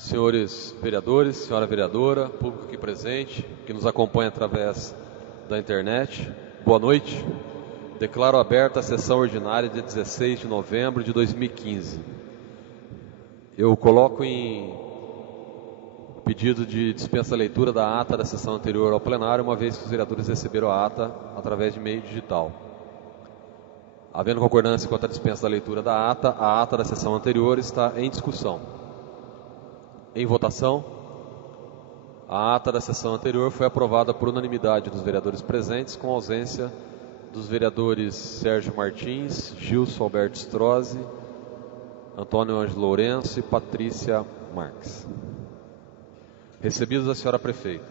Senhores vereadores, senhora vereadora, público aqui presente, que nos acompanha através da internet, boa noite. Declaro aberta a sessão ordinária de 16 de novembro de 2015. Eu coloco em pedido de dispensa da leitura da ata da sessão anterior ao plenário, uma vez que os vereadores receberam a ata através de meio digital. Havendo concordância quanto à dispensa da leitura da ata, a ata da sessão anterior está em discussão. Em votação, a ata da sessão anterior foi aprovada por unanimidade dos vereadores presentes, com ausência dos vereadores Sérgio Martins, Gilson Alberto Strozzi, Antônio Ângelo Lourenço e Patrícia Marques. Recebidos da senhora prefeita.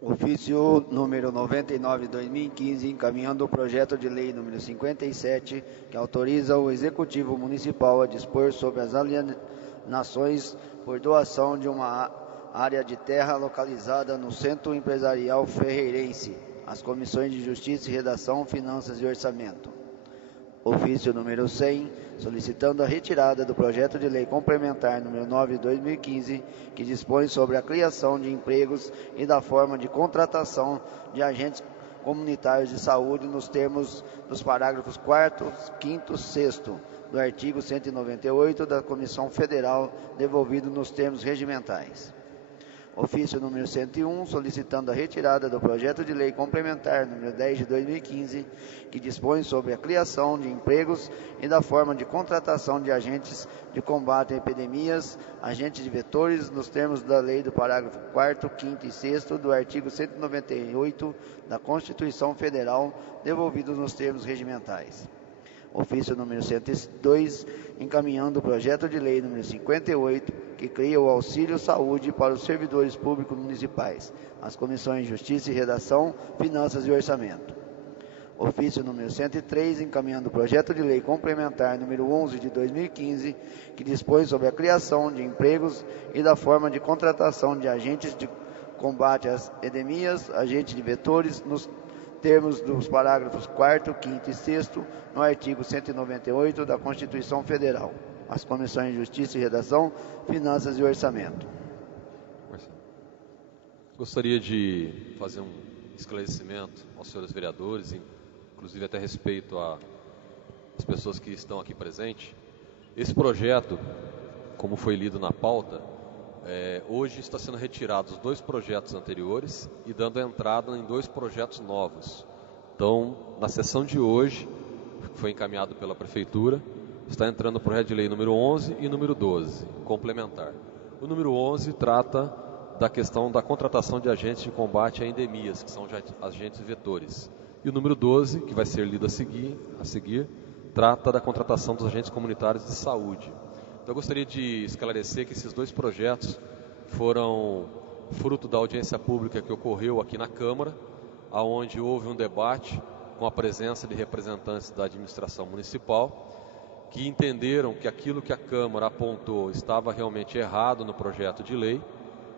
Ofício número 99/2015, encaminhando o projeto de lei número 57, que autoriza o Executivo Municipal a dispor sobre as alienações por doação de uma área de terra localizada no Centro Empresarial Ferreirense, as comissões de Justiça e Redação, Finanças e Orçamento. Ofício número 100, solicitando a retirada do projeto de lei complementar número 9/2015, que dispõe sobre a criação de empregos e da forma de contratação de agentes comunitários de saúde nos termos dos parágrafos 4º, 5º, 6º do artigo 198 da Comissão Federal, devolvido nos termos regimentais. Ofício número 101, solicitando a retirada do projeto de lei complementar número 10 de 2015, que dispõe sobre a criação de empregos e da forma de contratação de agentes de combate a epidemias, agentes de vetores, nos termos da lei do parágrafo 4º, 5º e 6º do artigo 198 da Constituição Federal, devolvidos nos termos regimentais. Ofício número 102, encaminhando o projeto de lei número 58, que cria o auxílio saúde para os servidores públicos municipais, as comissões de Justiça e Redação, Finanças e Orçamento. Ofício número 103, encaminhando o projeto de lei complementar número 11 de 2015, que dispõe sobre a criação de empregos e da forma de contratação de agentes de combate às epidemias, agentes de vetores, nos termos dos parágrafos 4º, 5º e 6º, no artigo 198 da Constituição Federal, as comissões de Justiça e Redação, Finanças e Orçamento. Gostaria de fazer um esclarecimento aos senhores vereadores, inclusive até respeito às pessoas que estão aqui presentes. Esse projeto, como foi lido na pauta, hoje está sendo retirados 2 projetos anteriores e dando entrada em 2 projetos novos. Então, na sessão de hoje, que foi encaminhado pela Prefeitura, está entrando o projeto de lei número 11 e número 12, complementar. O número 11 trata da questão da contratação de agentes de combate a endemias, que são agentes vetores. E o número 12, que vai ser lido a seguir, trata da contratação dos agentes comunitários de saúde. Então, eu gostaria de esclarecer que esses 2 projetos foram fruto da audiência pública que ocorreu aqui na Câmara, onde houve um debate com a presença de representantes da administração municipal, que entenderam que aquilo que a Câmara apontou estava realmente errado no projeto de lei.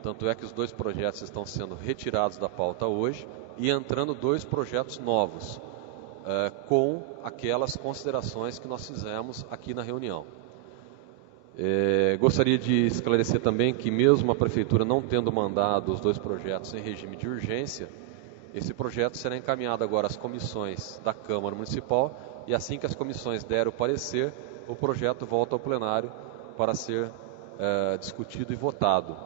Tanto é que os 2 projetos estão sendo retirados da pauta hoje e entrando 2 projetos novos, com aquelas considerações que nós fizemos aqui na reunião. Gostaria de esclarecer também que, mesmo a Prefeitura não tendo mandado os 2 projetos em regime de urgência, esse projeto será encaminhado agora às comissões da Câmara Municipal e, assim que as comissões derem o parecer, o projeto volta ao plenário para ser discutido e votado.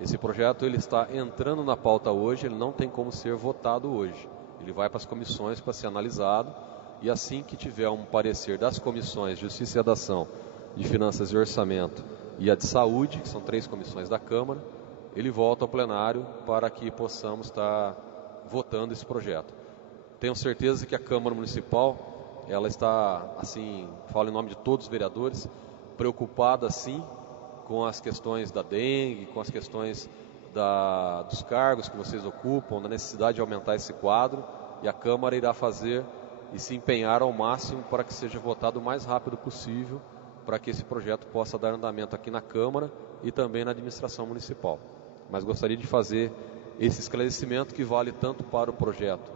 Esse projeto ele está entrando na pauta hoje, ele não tem como ser votado hoje. Ele vai para as comissões para ser analisado e, assim que tiver um parecer das comissões de Justiça e Redação, de Finanças e Orçamento e a de Saúde, que são 3 comissões da Câmara, ele volta ao plenário para que possamos estar votando esse projeto. Tenho certeza que a Câmara Municipal, ela está, assim, falo em nome de todos os vereadores, preocupada, sim, com as questões da dengue, com as questões dos cargos que vocês ocupam, da necessidade de aumentar esse quadro, e a Câmara irá fazer e se empenhar ao máximo para que seja votado o mais rápido possível, para que esse projeto possa dar andamento aqui na Câmara e também na administração municipal. Mas gostaria de fazer esse esclarecimento que vale tanto para o projeto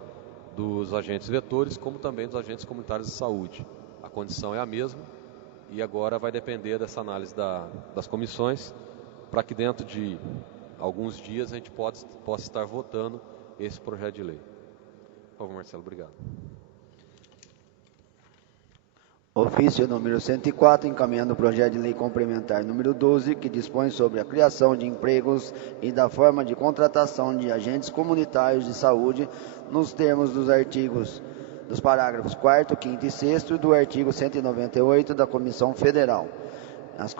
dos agentes vetores, como também dos agentes comunitários de saúde. A condição é a mesma e agora vai depender dessa análise das comissões, para que dentro de alguns dias a gente possa estar votando esse projeto de lei. Por favor, Marcelo, obrigado. Ofício número 104, encaminhando o projeto de lei complementar número 12, que dispõe sobre a criação de empregos e da forma de contratação de agentes comunitários de saúde, nos termos dos parágrafos 4º, 5º e 6º do artigo 198 da Comissão Federal. As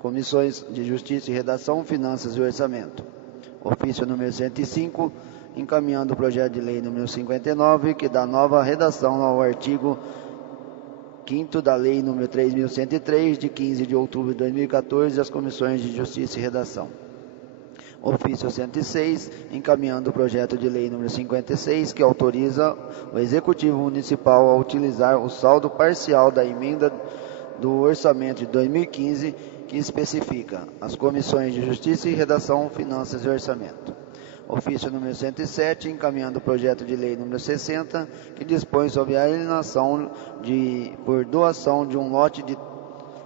comissões de Justiça e Redação, Finanças e Orçamento. Ofício número 105, encaminhando o projeto de lei número 59, que dá nova redação ao artigo 5º da Lei nº 3.103, de 15 de outubro de 2014, às Comissões de Justiça e Redação. Ofício 106, encaminhando o projeto de lei número 56, que autoriza o Executivo Municipal a utilizar o saldo parcial da emenda do orçamento de 2015, que especifica as Comissões de Justiça e Redação, Finanças e Orçamento. Ofício número 107, encaminhando o projeto de lei número 60, que dispõe sobre a alienação por doação de um lote de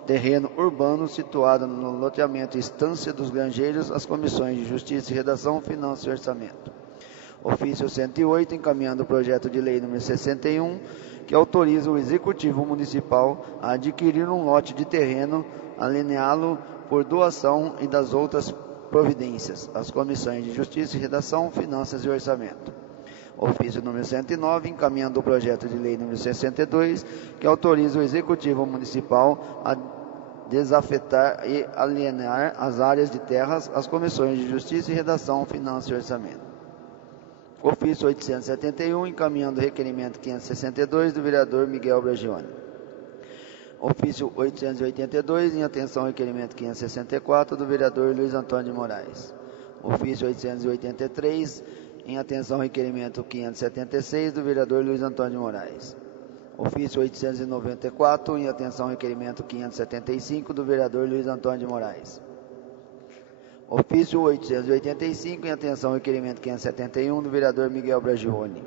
terreno urbano situado no loteamento Estância dos Granjeiros, às Comissões de Justiça e Redação, Finanças e Orçamento. Ofício 108, encaminhando o projeto de lei número 61, que autoriza o Executivo Municipal a adquirir um lote de terreno, aliená-lo por doação e das outras providências, as Comissões de Justiça e Redação, Finanças e Orçamento. Ofício número 109, encaminhando o projeto de lei número 62, que autoriza o Executivo Municipal a desafetar e alienar as áreas de terras, as Comissões de Justiça e Redação, Finanças e Orçamento. Ofício 871, encaminhando o requerimento 562 do vereador Miguel Bragione. Ofício 882, em atenção ao requerimento 564 do vereador Luiz Antônio de Moraes. Ofício 883, em atenção ao requerimento 576 do vereador Luiz Antônio de Moraes. Ofício 894, em atenção ao requerimento 575 do vereador Luiz Antônio de Moraes. Ofício 885, em atenção ao requerimento 571 do vereador Miguel Bragione.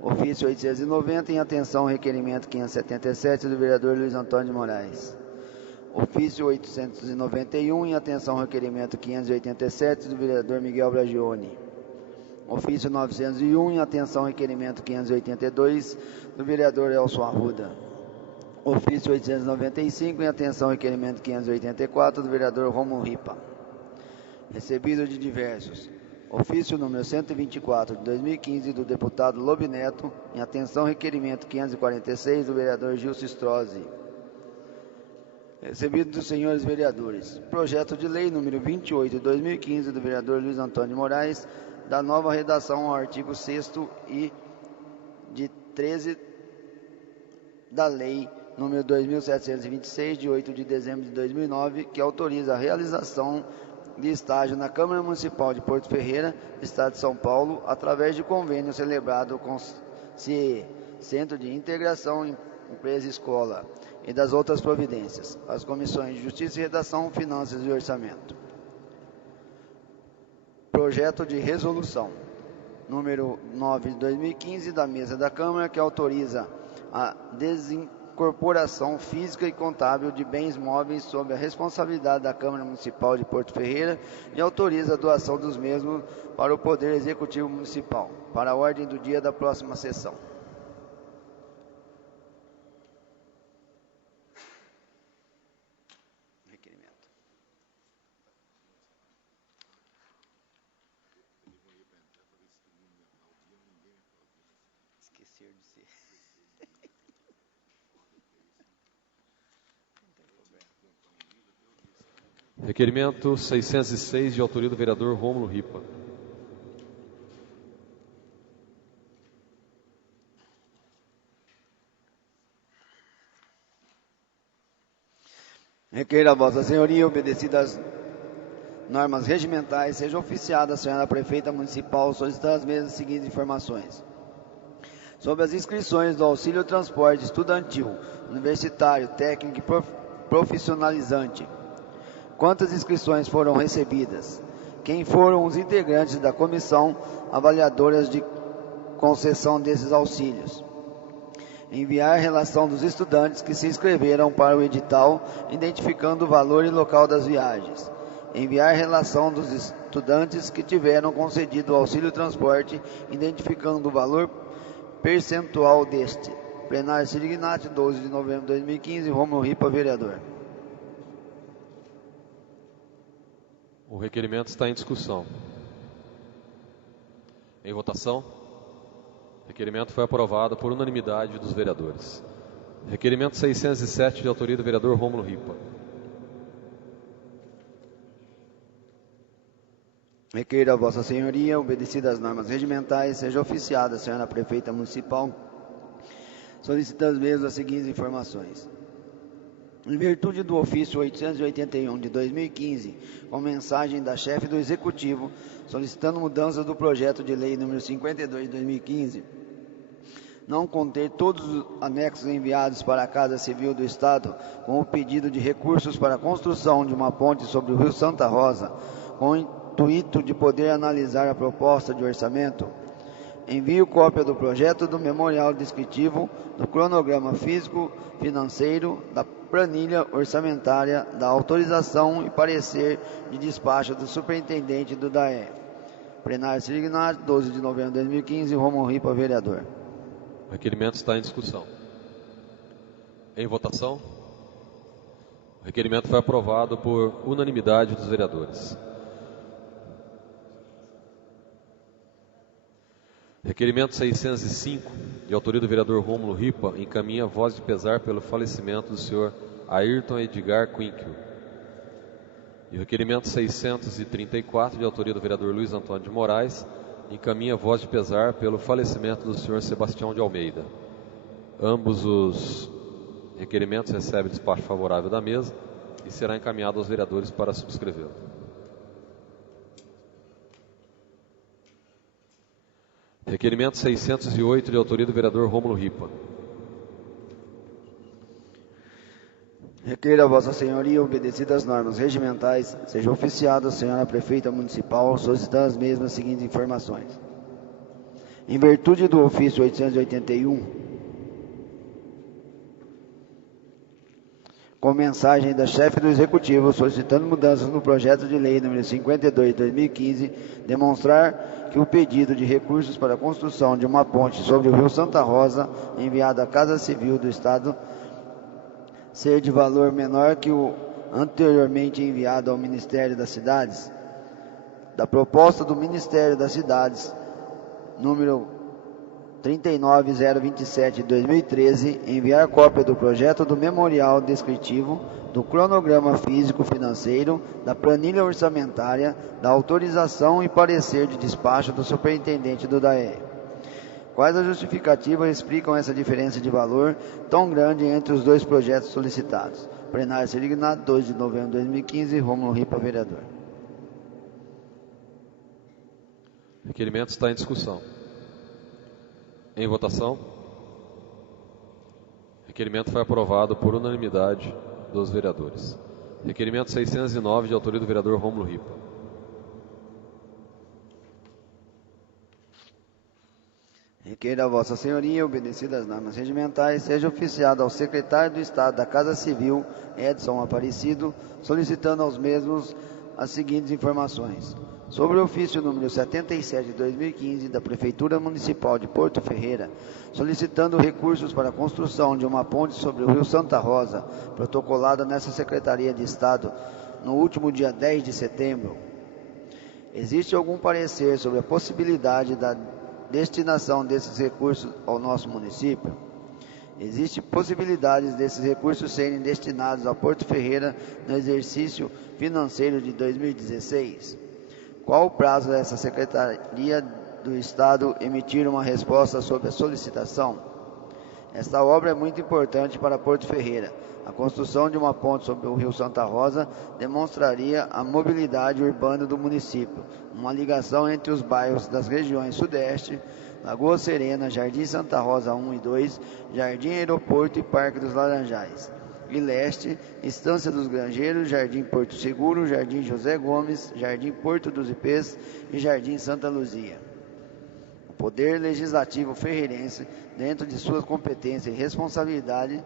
Ofício 890, em atenção ao requerimento 577 do vereador Luiz Antônio de Moraes. Ofício 891, em atenção ao requerimento 587 do vereador Miguel Bragione. Ofício 901, em atenção ao requerimento 582 do vereador Elson Arruda. Ofício 895, em atenção ao requerimento 584 do vereador Rômulo Ripa. Recebido de diversos. Ofício número 124 de 2015 do deputado Lobe Neto, em atenção ao requerimento 546 do vereador Gilson Strozzi. Recebido dos senhores vereadores. Projeto de lei número 28 de 2015 do vereador Luiz Antônio de Moraes, da nova redação ao artigo 6º e de 13 da lei número 2726, de 8 de dezembro de 2009, que autoriza a realização de estágio na Câmara Municipal de Porto Ferreira, Estado de São Paulo, através de convênio celebrado com o CIE, Centro de Integração Empresa-Escola, e das outras providências, as Comissões de Justiça e Redação, Finanças e Orçamento. Projeto de resolução número 9 de 2015 da Mesa da Câmara, que autoriza a desincorporação física e contábil de bens móveis sob a responsabilidade da Câmara Municipal de Porto Ferreira e autoriza a doação dos mesmos para o Poder Executivo Municipal, para a ordem do dia da próxima sessão. Requerimento 606, de autoria do vereador Rômulo Ripa. Requeira a Vossa Senhoria, obedecidas as normas regimentais, seja oficiada a senhora prefeita municipal solicitar as mesmas seguintes informações. Sobre as inscrições do auxílio transporte estudantil, universitário, técnico e profissionalizante. Quantas inscrições foram recebidas? Quem foram os integrantes da comissão avaliadoras de concessão desses auxílios? Enviar a relação dos estudantes que se inscreveram para o edital, identificando o valor e local das viagens. Enviar a relação dos estudantes que tiveram concedido o auxílio transporte, identificando o valor percentual deste. Plenário Sirignati, 12 de novembro de 2015, Rômulo Ripa, vereador. O requerimento está em discussão. Em votação. O requerimento foi aprovado por unanimidade dos vereadores. Requerimento 607, de autoria do vereador Rômulo Ripa. Requeiro a Vossa Senhoria, obedecidas as normas regimentais, seja oficiada a senhora prefeita municipal, solicitando mesmo as seguintes informações. Em virtude do ofício 881 de 2015, com mensagem da chefe do Executivo, solicitando mudanças do projeto de lei número 52 de 2015, não conter todos os anexos enviados para a Casa Civil do Estado, com o pedido de recursos para a construção de uma ponte sobre o Rio Santa Rosa, com o intuito de poder analisar a proposta de orçamento, envio cópia do projeto do memorial descritivo, do cronograma físico-financeiro, da planilha orçamentária, da autorização e parecer de despacho do superintendente do DAE. Plenário Sirignati, 12 de novembro de 2015, Rômulo Ripa, vereador. O requerimento está em discussão. Em votação. O requerimento foi aprovado por unanimidade dos vereadores. Requerimento 605, de autoria do vereador Rômulo Ripa, encaminha voz de pesar pelo falecimento do senhor Ayrton Edgar Quinquil. E o requerimento 634, de autoria do vereador Luiz Antônio de Moraes, encaminha voz de pesar pelo falecimento do senhor Sebastião de Almeida. Ambos os requerimentos recebem despacho favorável da mesa e será encaminhado aos vereadores para subscrevê-lo. Requerimento 608, de autoria do vereador Rômulo Ripa. Requeiro a Vossa Senhoria, obedecidas as normas regimentais, seja oficiada a senhora prefeita municipal, solicitando as mesmas seguintes informações. Em virtude do ofício 881, com mensagem da chefe do Executivo solicitando mudanças no projeto de lei número 52 de 2015, demonstrar que o pedido de recursos para a construção de uma ponte sobre o Rio Santa Rosa, enviado à Casa Civil do Estado, ser de valor menor que o anteriormente enviado ao Ministério das Cidades, da proposta do Ministério das Cidades, número 39027 de 2013, enviar cópia do projeto do memorial descritivo, do cronograma físico-financeiro, da planilha orçamentária, da autorização e parecer de despacho do superintendente do DAE. Quais as justificativas explicam essa diferença de valor tão grande entre os dois projetos solicitados? Plenário Sirignati, 2 de novembro de 2015, Rômulo Ripa, vereador. O requerimento está em discussão. Em votação. O requerimento foi aprovado por unanimidade dos vereadores. Requerimento 609, de autoria do vereador Rômulo Ripa. Requeiro a Vossa Senhoria, obedecidas as normas regimentais, seja oficiado ao secretário do Estado da Casa Civil, Edson Aparecido, solicitando aos mesmos as seguintes informações. Sobre o ofício número 77 de 2015 da Prefeitura Municipal de Porto Ferreira, solicitando recursos para a construção de uma ponte sobre o Rio Santa Rosa, protocolada nessa Secretaria de Estado no último dia 10 de setembro, existe algum parecer sobre a possibilidade da destinação desses recursos ao nosso município? Existem possibilidades desses recursos serem destinados a Porto Ferreira no exercício financeiro de 2016? Qual o prazo dessa Secretaria do Estado emitir uma resposta sobre a solicitação? Esta obra é muito importante para Porto Ferreira. A construção de uma ponte sobre o Rio Santa Rosa demonstraria a mobilidade urbana do município, uma ligação entre os bairros das regiões Sudeste, Lagoa Serena, Jardim Santa Rosa 1 e 2, Jardim Aeroporto e Parque dos Laranjais. E Leste, Estância dos Granjeiros, Jardim Porto Seguro, Jardim José Gomes, Jardim Porto dos Ipês e Jardim Santa Luzia. O Poder Legislativo ferreirense, dentro de suas competências e responsabilidade,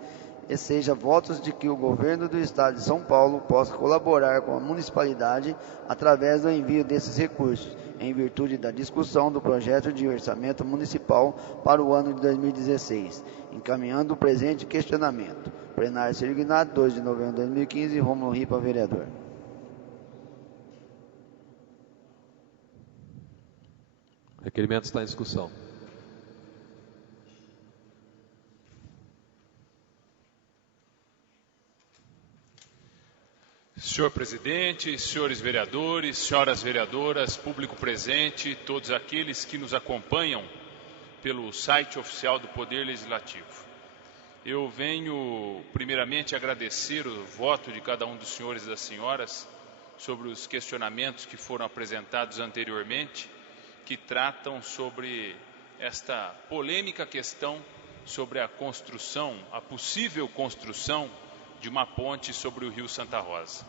e seja votos de que o Governo do Estado de São Paulo possa colaborar com a municipalidade através do envio desses recursos, em virtude da discussão do projeto de orçamento municipal para o ano de 2016, encaminhando o presente questionamento. Plenário Sirignado, 2 de novembro de 2015, Rômulo Ripa, vereador. O requerimento está em discussão. Senhor presidente, senhores vereadores, senhoras vereadoras, público presente, todos aqueles que nos acompanham pelo site oficial do Poder Legislativo. Eu venho, primeiramente, agradecer o voto de cada um dos senhores e das senhoras sobre os questionamentos que foram apresentados anteriormente, que tratam sobre esta polêmica questão sobre a construção, a possível construção de uma ponte sobre o Rio Santa Rosa.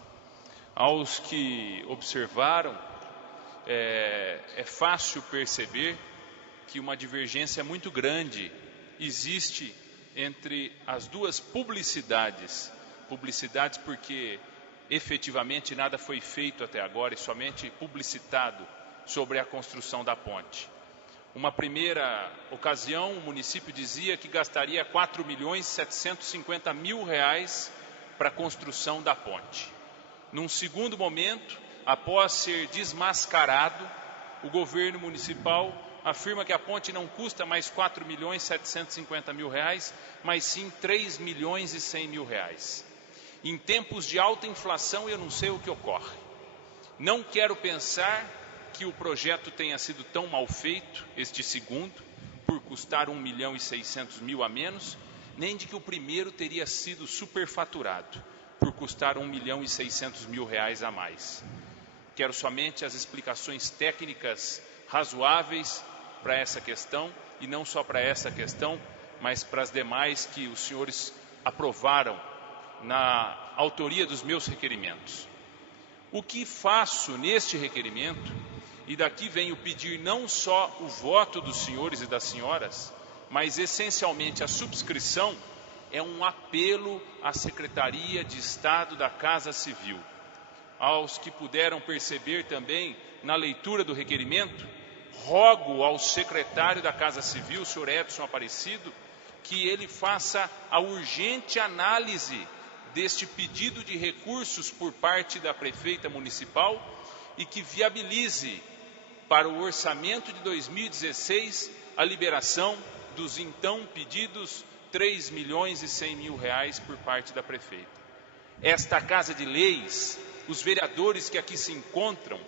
Aos que observaram, é fácil perceber que uma divergência muito grande existe entre as duas publicidades. Publicidades porque efetivamente nada foi feito até agora e somente publicitado sobre a construção da ponte. Uma primeira ocasião, o município dizia que gastaria 4.750.000 reais para a construção da ponte. Num segundo momento, após ser desmascarado, o governo municipal afirma que a ponte não custa mais 4.750.000 reais, mas sim 3.100.000 reais. Em tempos de alta inflação, eu não sei o que ocorre. Não quero pensar que o projeto tenha sido tão mal feito, este segundo, por custar 1.600.000 a menos, nem de que o primeiro teria sido superfaturado, por custar 1.600.000 reais a mais. Quero somente as explicações técnicas razoáveis para essa questão, e não só para essa questão, mas para as demais que os senhores aprovaram na autoria dos meus requerimentos. O que faço neste requerimento, e daqui venho pedir não só o voto dos senhores e das senhoras, mas essencialmente a subscrição, é um apelo à Secretaria de Estado da Casa Civil. Aos que puderam perceber também na leitura do requerimento, rogo ao secretário da Casa Civil, o senhor Edson Aparecido, que ele faça a urgente análise deste pedido de recursos por parte da prefeita municipal e que viabilize para o orçamento de 2016 a liberação dos então pedidos 3.100.000 reais por parte da prefeita. Esta Casa de Leis, os vereadores que aqui se encontram,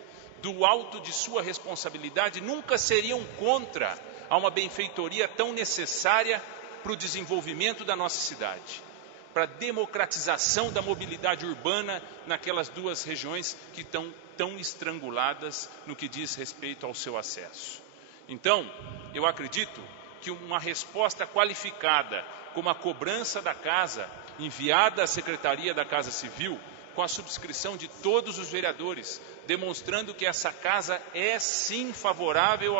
do alto de sua responsabilidade, nunca seriam contra a uma benfeitoria tão necessária para o desenvolvimento da nossa cidade, para a democratização da mobilidade urbana naquelas duas regiões que estão tão estranguladas no que diz respeito ao seu acesso. Então, eu acredito que uma resposta qualificada, como a cobrança da casa, enviada à Secretaria da Casa Civil, com a subscrição de todos os vereadores, demonstrando que essa casa é sim favorável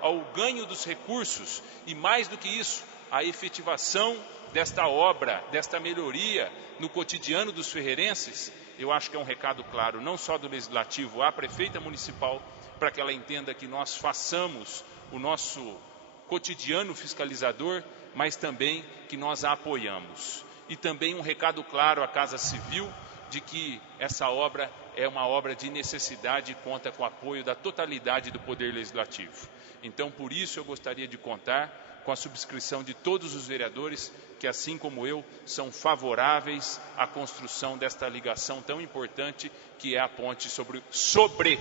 ao ganho dos recursos e, mais do que isso, a efetivação desta obra, desta melhoria no cotidiano dos ferreirenses, eu acho que é um recado claro, não só do Legislativo à prefeita municipal, para que ela entenda que nós façamos o nosso cotidiano fiscalizador, mas também que nós a apoiamos. E também um recado claro à Casa Civil de que essa obra é uma obra de necessidade e conta com o apoio da totalidade do Poder Legislativo. Então, por isso, eu gostaria de contar com a subscrição de todos os vereadores que, assim como eu, são favoráveis à construção desta ligação tão importante que é a ponte sobre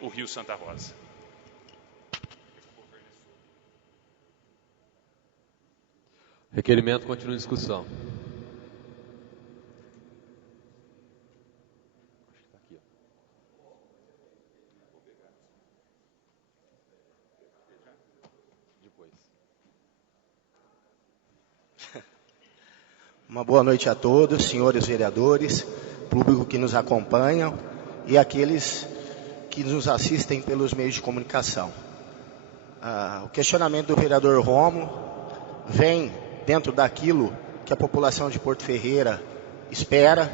o Rio Santa Rosa. Requerimento continua em discussão. Uma boa noite a todos, senhores vereadores, público que nos acompanha e aqueles que nos assistem pelos meios de comunicação. O questionamento do vereador Rômulo vem dentro daquilo que a população de Porto Ferreira espera,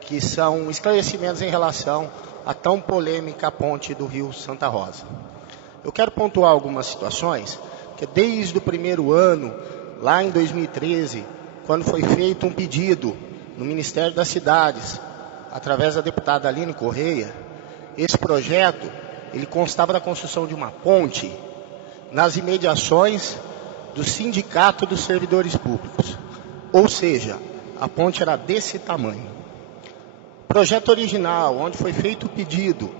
que são esclarecimentos em relação à tão polêmica ponte do Rio Santa Rosa. Eu quero pontuar algumas situações, que desde o primeiro ano, lá em 2013, quando foi feito um pedido no Ministério das Cidades, através da deputada Aline Correia, esse projeto ele constava da construção de uma ponte nas imediações do Sindicato dos Servidores Públicos. Ou seja, a ponte era desse tamanho. O projeto original, onde foi feito o pedido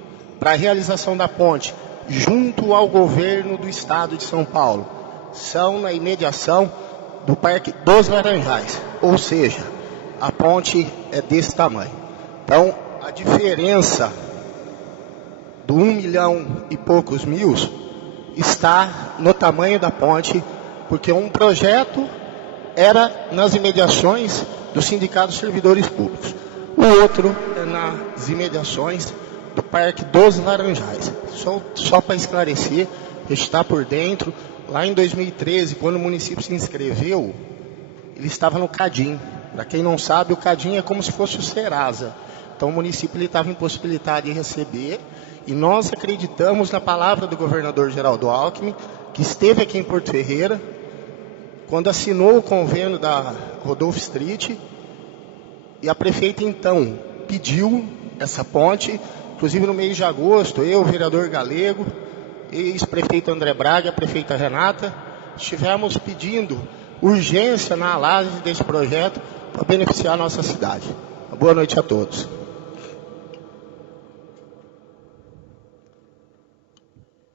para a realização da ponte, junto ao governo do estado de São Paulo, são na imediação do Parque dos Laranjais. Ou seja, a ponte é desse tamanho. Então, a diferença do 1 milhão e poucos mil está no tamanho da ponte, porque um projeto era nas imediações do Sindicato dos Servidores Públicos. O outro é nas imediações do Parque dos Laranjais. Só para esclarecer, a gente está por dentro. Lá em 2013, quando o município se inscreveu, ele estava no CADIM. Para quem não sabe, o CADIM é como se fosse o Serasa. Então o município estava impossibilitado de receber, e nós acreditamos na palavra do governador Geraldo Alckmin, que esteve aqui em Porto Ferreira, quando assinou o convênio da Rodolfo Street, e a prefeita então pediu essa ponte, inclusive no mês de agosto, eu, o vereador Galego, ex-prefeito André Braga e a prefeita Renata, estivemos pedindo urgência na análise desse projeto para beneficiar a nossa cidade. Boa noite a todos.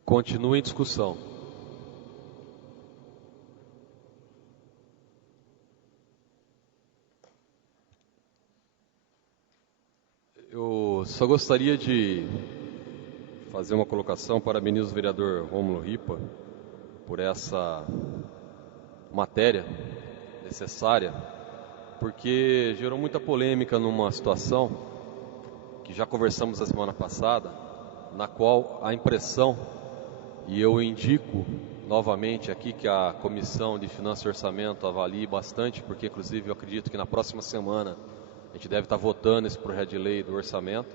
Continua em discussão. Eu só gostaria de fazer uma colocação. Parabenizo o vereador Rômulo Ripa por essa matéria necessária, porque gerou muita polêmica numa situação que já conversamos a semana passada, na qual a impressão, e eu indico novamente aqui que a Comissão de Finanças e Orçamento avalie bastante, porque inclusive eu acredito que na próxima semana a gente deve estar votando esse projeto de lei do orçamento,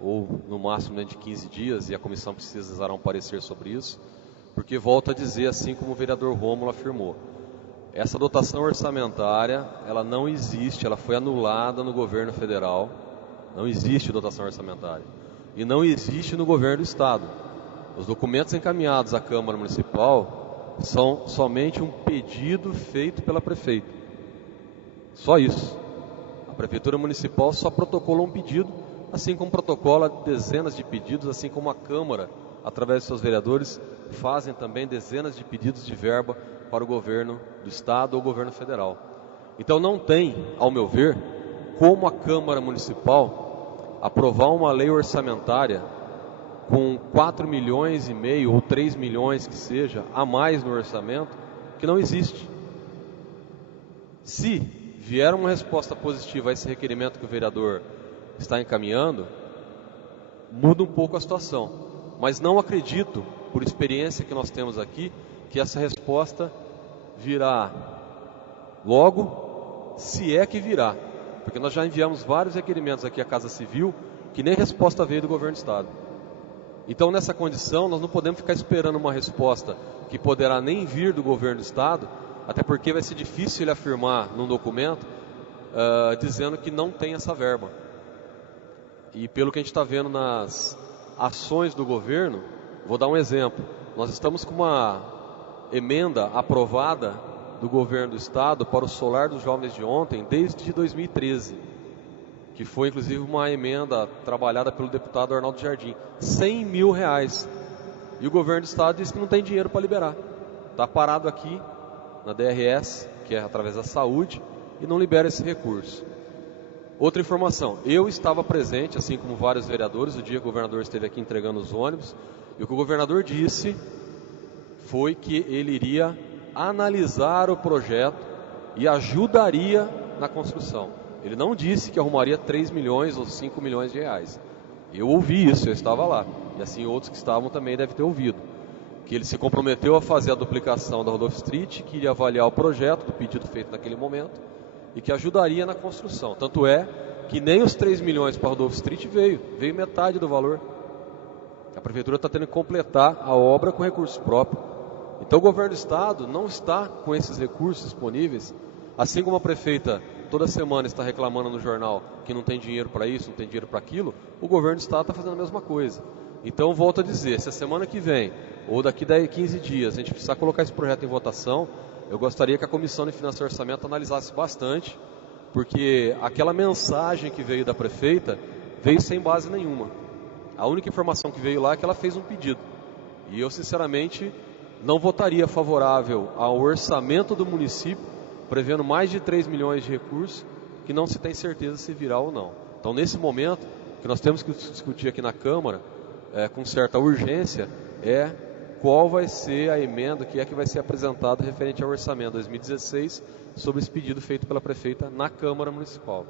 ou no máximo dentro de 15 dias, e a comissão precisa dar um parecer sobre isso, porque volto a dizer, assim como o vereador Rômulo afirmou, essa dotação orçamentária, ela não existe, ela foi anulada no governo federal, não existe dotação orçamentária, e não existe no governo do estado. Os documentos encaminhados à Câmara Municipal são somente um pedido feito pela prefeita, só isso. A Prefeitura Municipal só protocolou um pedido, assim como protocola dezenas de pedidos, assim como a Câmara, através de seus vereadores, fazem também dezenas de pedidos de verba para o governo do estado ou governo federal. Então não tem, ao meu ver, como a Câmara Municipal aprovar uma lei orçamentária com 4 milhões e meio ou 3 milhões que seja a mais no orçamento, que não existe. Se vier uma resposta positiva a esse requerimento que o vereador está encaminhando, muda um pouco a situação. Mas não acredito, por experiência que nós temos aqui, que essa resposta virá logo, se é que virá. Porque nós já enviamos vários requerimentos aqui à Casa Civil, que nem resposta veio do governo do estado. Então, nessa condição, nós não podemos ficar esperando uma resposta que poderá nem vir do governo do estado, até porque vai ser difícil ele afirmar num documento dizendo que não tem essa verba. E pelo que a gente está vendo nas ações do governo, vou dar um exemplo. Nós estamos com uma emenda aprovada do governo do estado para o solar dos jovens de ontem desde 2013, que foi inclusive uma emenda trabalhada pelo deputado Arnaldo Jardim, R$100 mil. E o governo do estado disse que não tem dinheiro para liberar. Está parado aqui na DRS, que é através da saúde, e não libera esse recurso. Outra informação, eu estava presente, assim como vários vereadores, o dia que o governador esteve aqui entregando os ônibus, e o que o governador disse foi que ele iria analisar o projeto e ajudaria na construção. Ele não disse que arrumaria 3 milhões ou 5 milhões de reais. Eu ouvi isso, eu estava lá, e assim outros que estavam também devem ter ouvido. que ele se comprometeu a fazer a duplicação da Rodolfo Street, que iria avaliar o projeto do pedido feito naquele momento e que ajudaria na construção. Tanto é que nem os 3 milhões para a Rodolfo Street veio metade do valor. A Prefeitura está tendo que completar a obra com recursos próprios. Então o governo do Estado não está com esses recursos disponíveis, assim como a prefeita toda semana está reclamando no jornal que não tem dinheiro para isso, não tem dinheiro para aquilo, o governo do Estado está fazendo a mesma coisa. Então, volto a dizer, se a semana que vem, ou daqui 10, 15 dias, a gente precisar colocar esse projeto em votação, eu gostaria que a Comissão de Finanças e Orçamento analisasse bastante, porque aquela mensagem que veio da prefeita veio sem base nenhuma. A única informação que veio lá é que ela fez um pedido. E eu, sinceramente, não votaria favorável ao orçamento do município, prevendo mais de 3 milhões de recursos, que não se tem certeza se virá ou não. Então, nesse momento, o que nós temos que discutir aqui na Câmara, com certa urgência, é qual vai ser a emenda que vai ser apresentada referente ao orçamento 2016 sobre esse pedido feito pela prefeita na Câmara Municipal.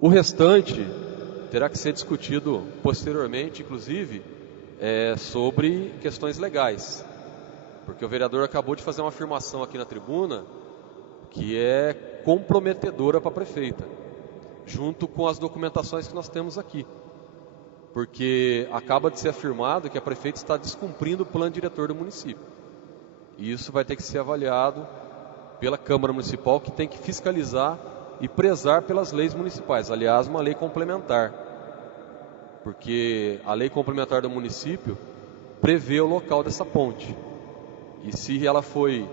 O restante terá que ser discutido posteriormente, inclusive, sobre questões legais, porque o vereador acabou de fazer uma afirmação aqui na tribuna que é comprometedora para a prefeita, junto com as documentações que nós temos aqui, porque acaba de ser afirmado que a prefeita está descumprindo o plano diretor do município, e isso vai ter que ser avaliado pela Câmara Municipal, que tem que fiscalizar e prezar pelas leis municipais, aliás, uma lei complementar, porque a lei complementar do município prevê o local dessa ponte, e se ela foi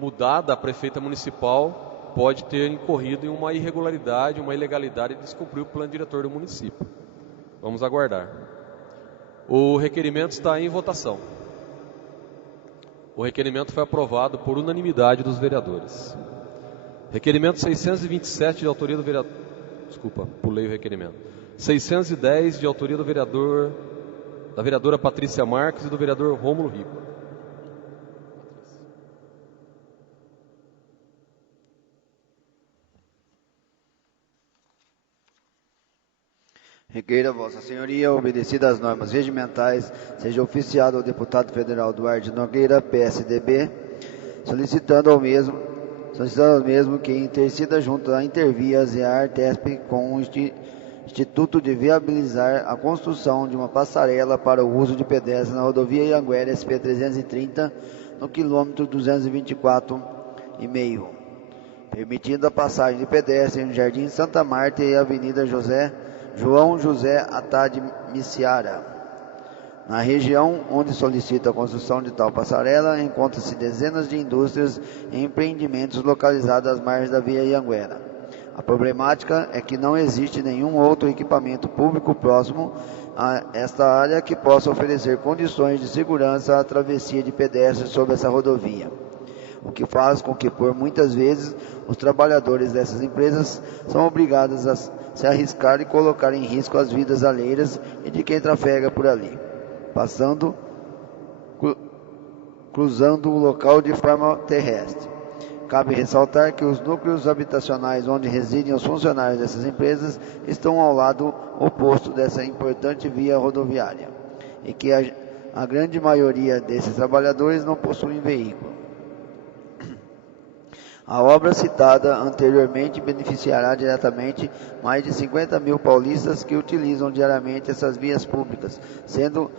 mudada, a prefeita municipal pode ter incorrido em uma irregularidade, uma ilegalidade de descumprir o plano diretor do município. Vamos aguardar. O requerimento está em votação. O requerimento foi aprovado por unanimidade dos vereadores. Requerimento 627 de autoria do vereador... Desculpa, pulei o requerimento. 610 de autoria do vereador... da vereadora Patrícia Marques e do vereador Rômulo Rico. Requeira Vossa Senhoria, obedecidas as normas regimentais, seja oficiado ao deputado federal Duarte Nogueira, PSDB, solicitando ao mesmo que interceda junto à Intervias e à Artesp com o Instituto de viabilizar a construção de uma passarela para o uso de pedestres na rodovia Ianguera SP-330, no quilômetro 224,5, permitindo a passagem de pedestres no Jardim Santa Marta e Avenida João José Atad Miciara. Na região onde solicita a construção de tal passarela, encontram-se dezenas de indústrias e empreendimentos localizados às margens da via Ianguera. A problemática é que não existe nenhum outro equipamento público próximo a esta área que possa oferecer condições de segurança à travessia de pedestres sobre essa rodovia, o que faz com que, por muitas vezes, os trabalhadores dessas empresas são obrigados a se arriscar e colocar em risco as vidas alheias e de quem trafega por ali, cruzando o local de forma terrestre. Cabe ressaltar que os núcleos habitacionais onde residem os funcionários dessas empresas estão ao lado oposto dessa importante via rodoviária, e que a grande maioria desses trabalhadores não possuem veículo. A obra citada anteriormente beneficiará diretamente mais de 50 mil paulistas que utilizam diariamente essas vias públicas, sendo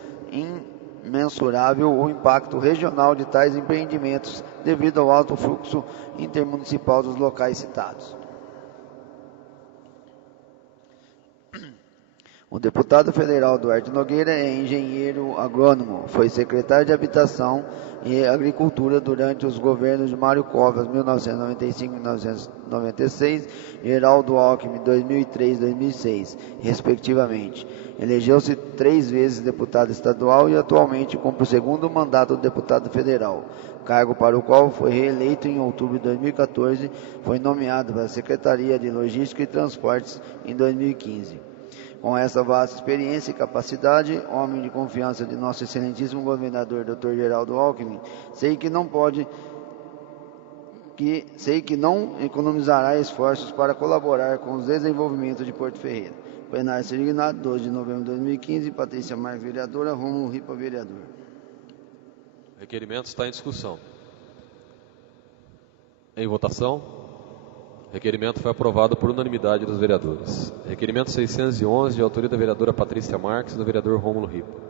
imensurável o impacto regional de tais empreendimentos devido ao alto fluxo intermunicipal dos locais citados. O deputado federal Duarte Nogueira é engenheiro agrônomo, foi secretário de Habitação e Agricultura durante os governos de Mário Covas, 1995 e 1996, e Geraldo Alckmin, 2003 e 2006, respectivamente. Elegeu-se 3 vezes deputado estadual e atualmente cumpre o 2º mandato de deputado federal, cargo para o qual foi reeleito em outubro de 2014, foi nomeado para a Secretaria de Logística e Transportes em 2015. Com essa vasta experiência e capacidade, homem de confiança de nosso excelentíssimo governador, Dr. Geraldo Alckmin, sei que não economizará esforços para colaborar com o desenvolvimento de Porto Ferreira. Plenário Selignado, 12 de novembro de 2015, Patrícia Marques, vereadora, Rômulo Ripa, vereador. O requerimento está em discussão. Em votação. O requerimento foi aprovado por unanimidade dos vereadores. Requerimento 611, de autoria da vereadora Patrícia Marques e do vereador Rômulo Ripa.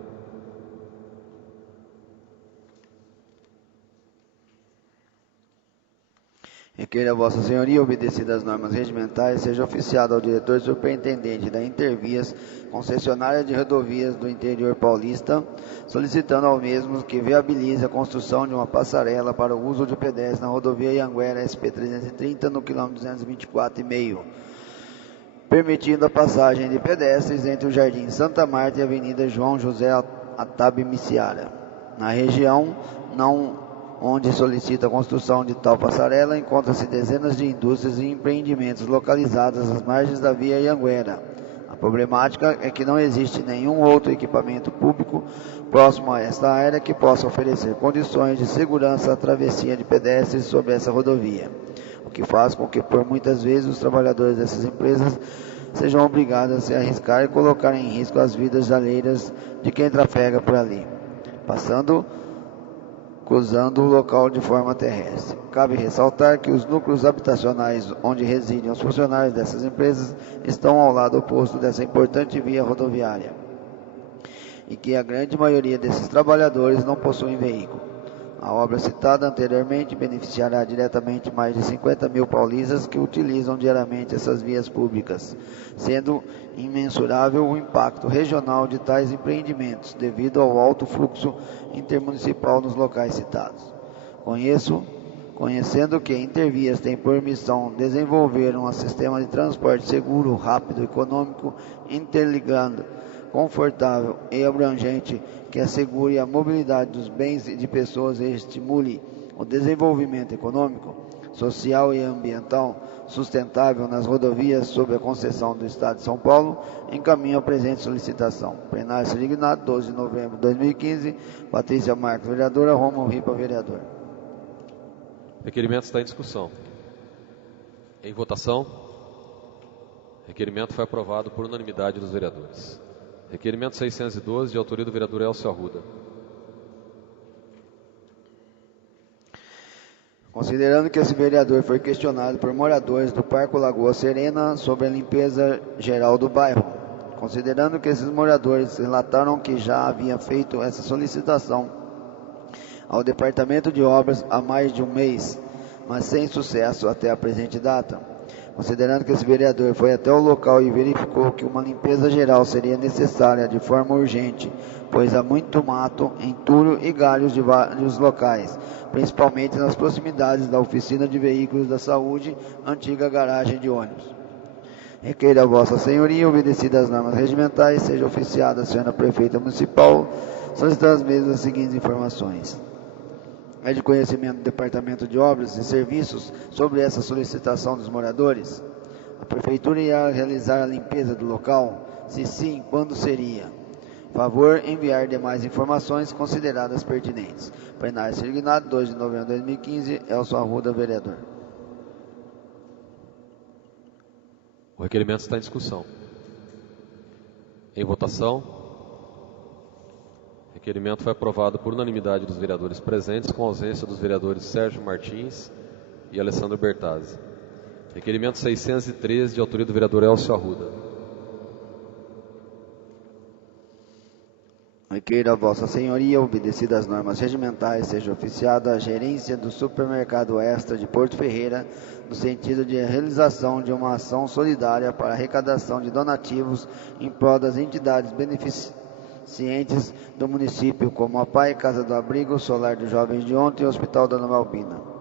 Requeira Vossa Senhoria, obedecidas as normas regimentais, seja oficiado ao diretor superintendente da Intervias, concessionária de rodovias do interior paulista, solicitando ao mesmo que viabilize a construção de uma passarela para o uso de pedestres na rodovia Ianguera SP-330, no quilômetro 224,5, permitindo a passagem de pedestres entre o Jardim Santa Marta e a Avenida João José Atabimiciara. Na região onde solicita a construção de tal passarela, encontra-se dezenas de indústrias e empreendimentos localizados às margens da via Ianguera. A problemática é que não existe nenhum outro equipamento público próximo a esta área que possa oferecer condições de segurança à travessia de pedestres sobre essa rodovia, o que faz com que, por muitas vezes, os trabalhadores dessas empresas sejam obrigados a se arriscar e colocar em risco as vidas alheias de quem trafega por ali, cruzando o local de forma terrestre. Cabe ressaltar que os núcleos habitacionais onde residem os funcionários dessas empresas estão ao lado oposto dessa importante via rodoviária e que a grande maioria desses trabalhadores não possuem veículo. A obra citada anteriormente beneficiará diretamente mais de 50 mil paulistas que utilizam diariamente essas vias públicas, sendo imensurável o impacto regional de tais empreendimentos devido ao alto fluxo intermunicipal nos locais citados. Conhecendo que Intervias tem por missão desenvolver um sistema de transporte seguro, rápido, econômico, interligado, confortável e abrangente que assegure a mobilidade dos bens e de pessoas e estimule o desenvolvimento econômico, social e ambiental sustentável nas rodovias sob a concessão do Estado de São Paulo, encaminho a presente solicitação. Plenário Selignado, 12 de novembro de 2015, Patrícia Marques, vereadora, Rômulo Ripa, vereador. Requerimento está em discussão. Em votação. Requerimento foi aprovado por unanimidade dos vereadores. Requerimento 612, de autoria do vereador Elcio Arruda. Considerando que esse vereador foi questionado por moradores do Parque Lagoa Serena sobre a limpeza geral do bairro, considerando que esses moradores relataram que já havia feito essa solicitação ao Departamento de Obras há mais de um mês, mas sem sucesso até a presente data, considerando que esse vereador foi até o local e verificou que uma limpeza geral seria necessária de forma urgente, pois há muito mato, entulho e galhos de vários locais, principalmente nas proximidades da oficina de veículos da saúde, antiga garagem de ônibus. Requeira a Vossa Senhoria, obedecidas as normas regimentais, seja oficiada a senhora prefeita municipal, solicitando as mesmas as seguintes informações. É de conhecimento do Departamento de Obras e Serviços sobre essa solicitação dos moradores? A Prefeitura irá realizar a limpeza do local? Se sim, quando seria? Favor enviar demais informações consideradas pertinentes. Plenário Selignado, 2 de novembro de 2015, Elcio Arruda, vereador. O requerimento está em discussão. Em votação. O requerimento foi aprovado por unanimidade dos vereadores presentes, com ausência dos vereadores Sérgio Martins e Alessandro Bertazzi. Requerimento 613, de autoria do vereador Elcio Arruda. Requeira a Vossa Senhoria, obedecida as normas regimentais, seja oficiada a gerência do Supermercado Extra de Porto Ferreira, no sentido de realização de uma ação solidária para arrecadação de donativos em prol das entidades beneficentes do município, como a PAI, Casa do Abrigo, Solar dos Jovens de Ontem e Hospital Dona Malvina.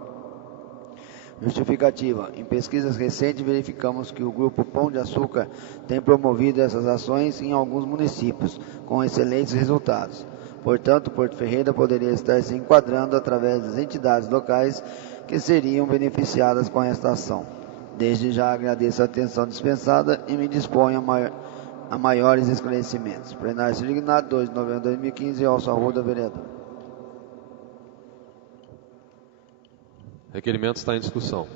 Justificativa. Em pesquisas recentes, verificamos que o Grupo Pão de Açúcar tem promovido essas ações em alguns municípios, com excelentes resultados. Portanto, Porto Ferreira poderia estar se enquadrando através das entidades locais que seriam beneficiadas com esta ação. Desde já agradeço a atenção dispensada e me disponho a maiores esclarecimentos. Plenário Selignado, 2 de novembro de 2015, Elcio Arruda, vereador. Requerimento está em discussão.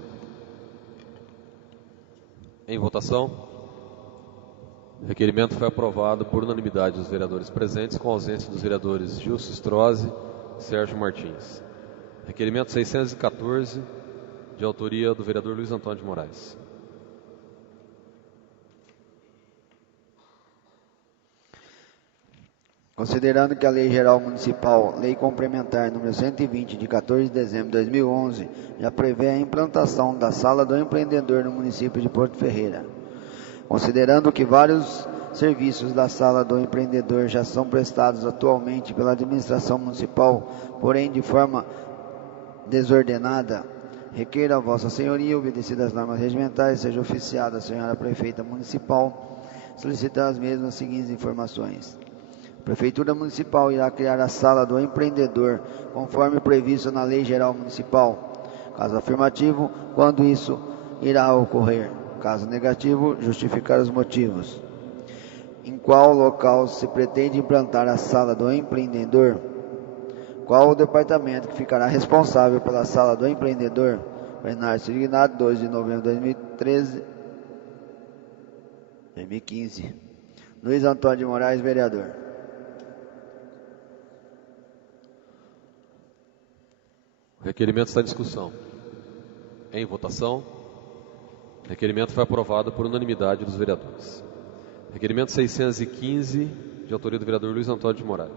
Em votação. O requerimento foi aprovado por unanimidade dos vereadores presentes, com ausência dos vereadores Gilson Strozzi Sérgio Martins. Requerimento 614, de autoria do vereador Luiz Antônio de Moraes. Considerando que a Lei Geral Municipal, Lei Complementar número 120, de 14 de dezembro de 2011, já prevê a implantação da Sala do Empreendedor no município de Porto Ferreira. Considerando que vários serviços da Sala do Empreendedor já são prestados atualmente pela administração municipal, porém de forma desordenada, requeira a Vossa Senhoria, obedecidas as normas regimentais, seja oficiada a Senhora Prefeita Municipal, solicitar as mesmas seguintes informações. A Prefeitura Municipal irá criar a Sala do Empreendedor, conforme previsto na Lei Geral Municipal. Caso afirmativo, quando isso irá ocorrer. Caso negativo, justificar os motivos. Em qual local se pretende implantar a Sala do Empreendedor? Qual o departamento que ficará responsável pela Sala do Empreendedor? Plenário signado 2 de novembro de 2015. Luiz Antônio de Moraes, vereador. O requerimento está em discussão. Em votação. O requerimento foi aprovado por unanimidade dos vereadores. Requerimento 615, de autoria do vereador Luiz Antônio de Moraes.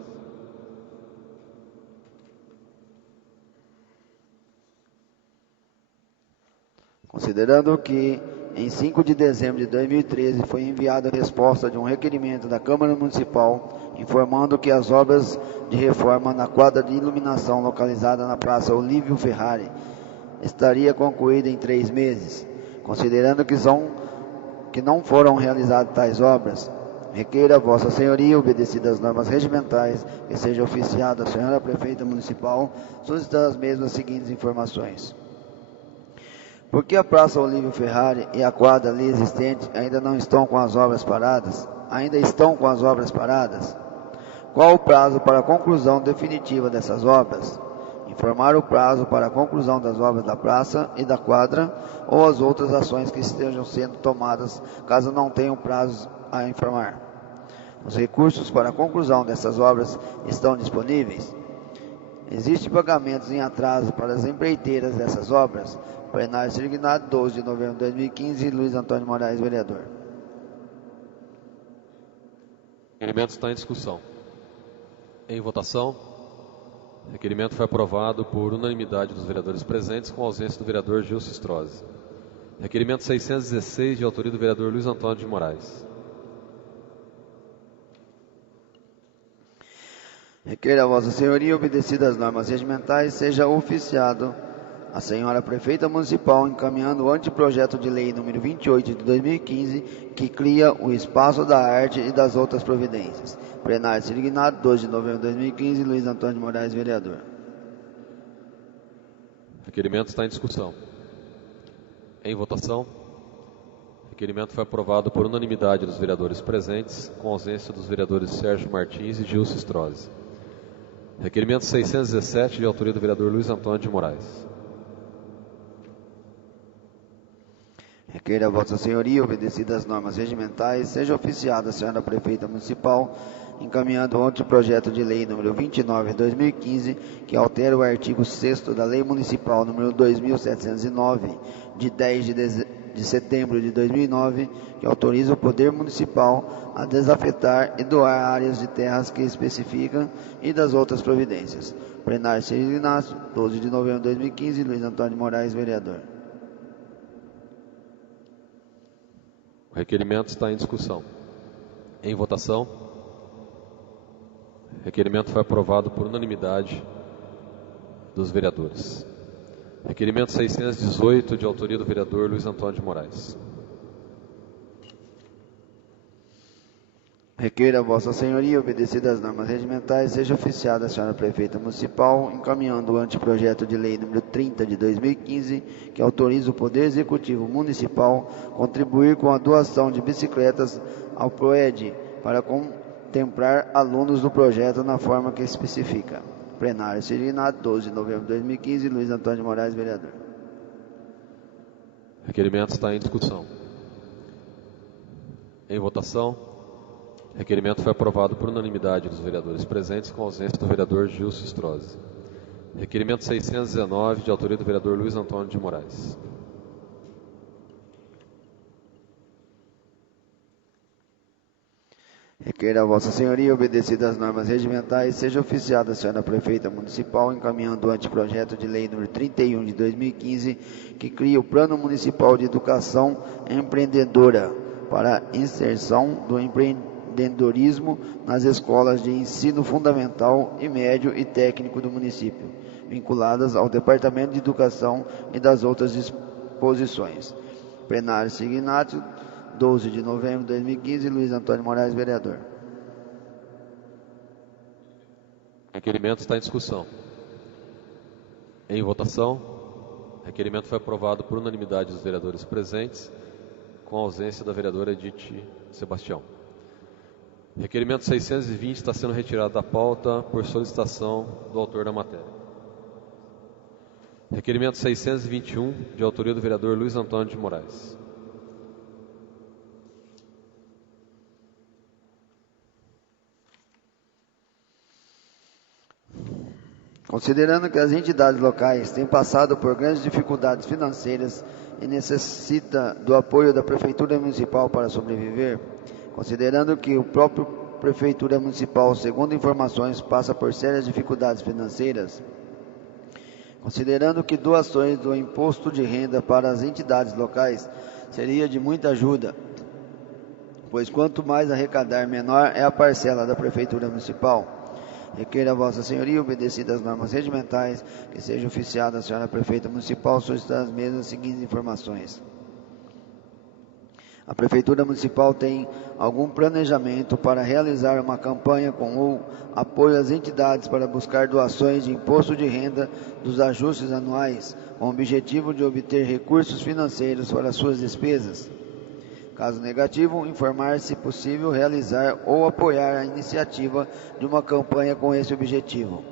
Considerando que em 5 de dezembro de 2013 foi enviada a resposta de um requerimento da Câmara Municipal informando que as obras de reforma na quadra de iluminação localizada na Praça Olívio Ferrari estaria concluída em 3 meses, considerando que não foram realizadas tais obras, requeira a Vossa Senhoria, obedecidas as normas regimentais, que seja oficiada a Senhora Prefeita Municipal, solicitando as mesmas seguintes informações. Por que a Praça Olívio Ferrari e a quadra ali existente ainda não estão com as obras paradas? Ainda estão com as obras paradas? Qual o prazo para a conclusão definitiva dessas obras? Informar o prazo para a conclusão das obras da praça e da quadra ou as outras ações que estejam sendo tomadas, caso não tenham prazo a informar. Os recursos para a conclusão dessas obras estão disponíveis? Existem pagamentos em atraso para as empreiteiras dessas obras? Plenário signado 12 de novembro de 2015, Luiz Antônio Moraes, vereador. O requerimento está em discussão. Em votação. O requerimento foi aprovado por unanimidade dos vereadores presentes, com ausência do vereador Gilson Strozzi. Requerimento 616, de autoria do vereador Luiz Antônio de Moraes. Requeira a Vossa Senhoria, obedecidas as normas regimentais, seja oficiado a Senhora Prefeita Municipal encaminhando o anteprojeto de lei número 28 de 2015, que cria o Espaço da Arte e das outras providências. Plenário signado 2 de novembro de 2015, Luiz Antônio de Moraes, vereador. O requerimento está em discussão. Em votação. O requerimento foi aprovado por unanimidade dos vereadores presentes, com ausência dos vereadores Sérgio Martins e Gilson Strozzi. Requerimento 617, de autoria do vereador Luiz Antônio de Moraes. Requeira a Vossa Senhoria, obedecidas as normas regimentais, seja oficiada a Senhora Prefeita Municipal, encaminhando o anteprojeto de lei número 29 de 2015, que altera o artigo 6º da Lei Municipal número 2709, de 10 de setembro de 2009, que autoriza o Poder Municipal a desafetar e doar áreas de terras que especificam e das outras providências. Plenário signado 12 de novembro de 2015, Luiz Antônio de Moraes, vereador. O requerimento está em discussão. Em votação. O requerimento foi aprovado por unanimidade dos vereadores. Requerimento 618, de autoria do vereador Luiz Antônio de Moraes. Requeira a Vossa Senhoria, obedecidas as normas regimentais, seja oficiada a Senhora Prefeita Municipal, encaminhando o anteprojeto de lei número 30 de 2015, que autoriza o Poder Executivo Municipal contribuir com a doação de bicicletas ao PROED para contemplar alunos do projeto na forma que especifica. Plenário signado 12 de novembro de 2015, Luiz Antônio de Moraes, vereador. O requerimento está em discussão. Em votação. Requerimento foi aprovado por unanimidade dos vereadores presentes, com ausência do vereador Gilson Strozzi. Requerimento 619, de autoria do vereador Luiz Antônio de Moraes. Requeira a Vossa Senhoria, obedecidas as normas regimentais, seja oficiada a senhora prefeita municipal encaminhando o anteprojeto de lei número 31 de 2015, que cria o Plano Municipal de Educação Empreendedora para a inserção do empreendedorismo nas escolas de ensino fundamental e médio e técnico do município, vinculadas ao Departamento de Educação e das outras disposições. Plenário Signato, 12 de novembro de 2015, Luiz Antônio Moraes, vereador. Requerimento está em discussão. Em votação, requerimento foi aprovado por unanimidade dos vereadores presentes, com a ausência da vereadora Edith Sebastião. Requerimento 620 está sendo retirado da pauta por solicitação do autor da matéria. Requerimento 621, de autoria do vereador Luiz Antônio de Moraes. Considerando que as entidades locais têm passado por grandes dificuldades financeiras e necessita do apoio da Prefeitura Municipal para sobreviver, considerando que o próprio Prefeitura Municipal, segundo informações, passa por sérias dificuldades financeiras, considerando que doações do imposto de renda para as entidades locais seria de muita ajuda, pois quanto mais arrecadar, menor é a parcela da Prefeitura Municipal. Requeira a Vossa Senhoria, obedecidas as normas regimentais, que seja oficiada a senhora Prefeita Municipal, solicitar as mesmas seguintes informações. A Prefeitura Municipal tem algum planejamento para realizar uma campanha com o apoio às entidades para buscar doações de imposto de renda dos ajustes anuais, com o objetivo de obter recursos financeiros para suas despesas? Caso negativo, informar se possível realizar ou apoiar a iniciativa de uma campanha com esse objetivo.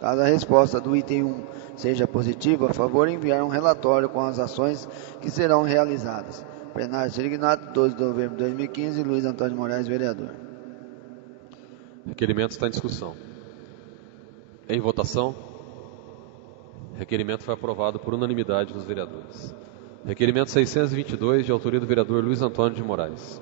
Caso a resposta do item 1 seja positiva, a favor enviar um relatório com as ações que serão realizadas. Plenário Signato, 12 de novembro de 2015, Luiz Antônio de Moraes, vereador. Requerimento está em discussão. Em votação, requerimento foi aprovado por unanimidade dos vereadores. Requerimento 622, de autoria do vereador Luiz Antônio de Moraes.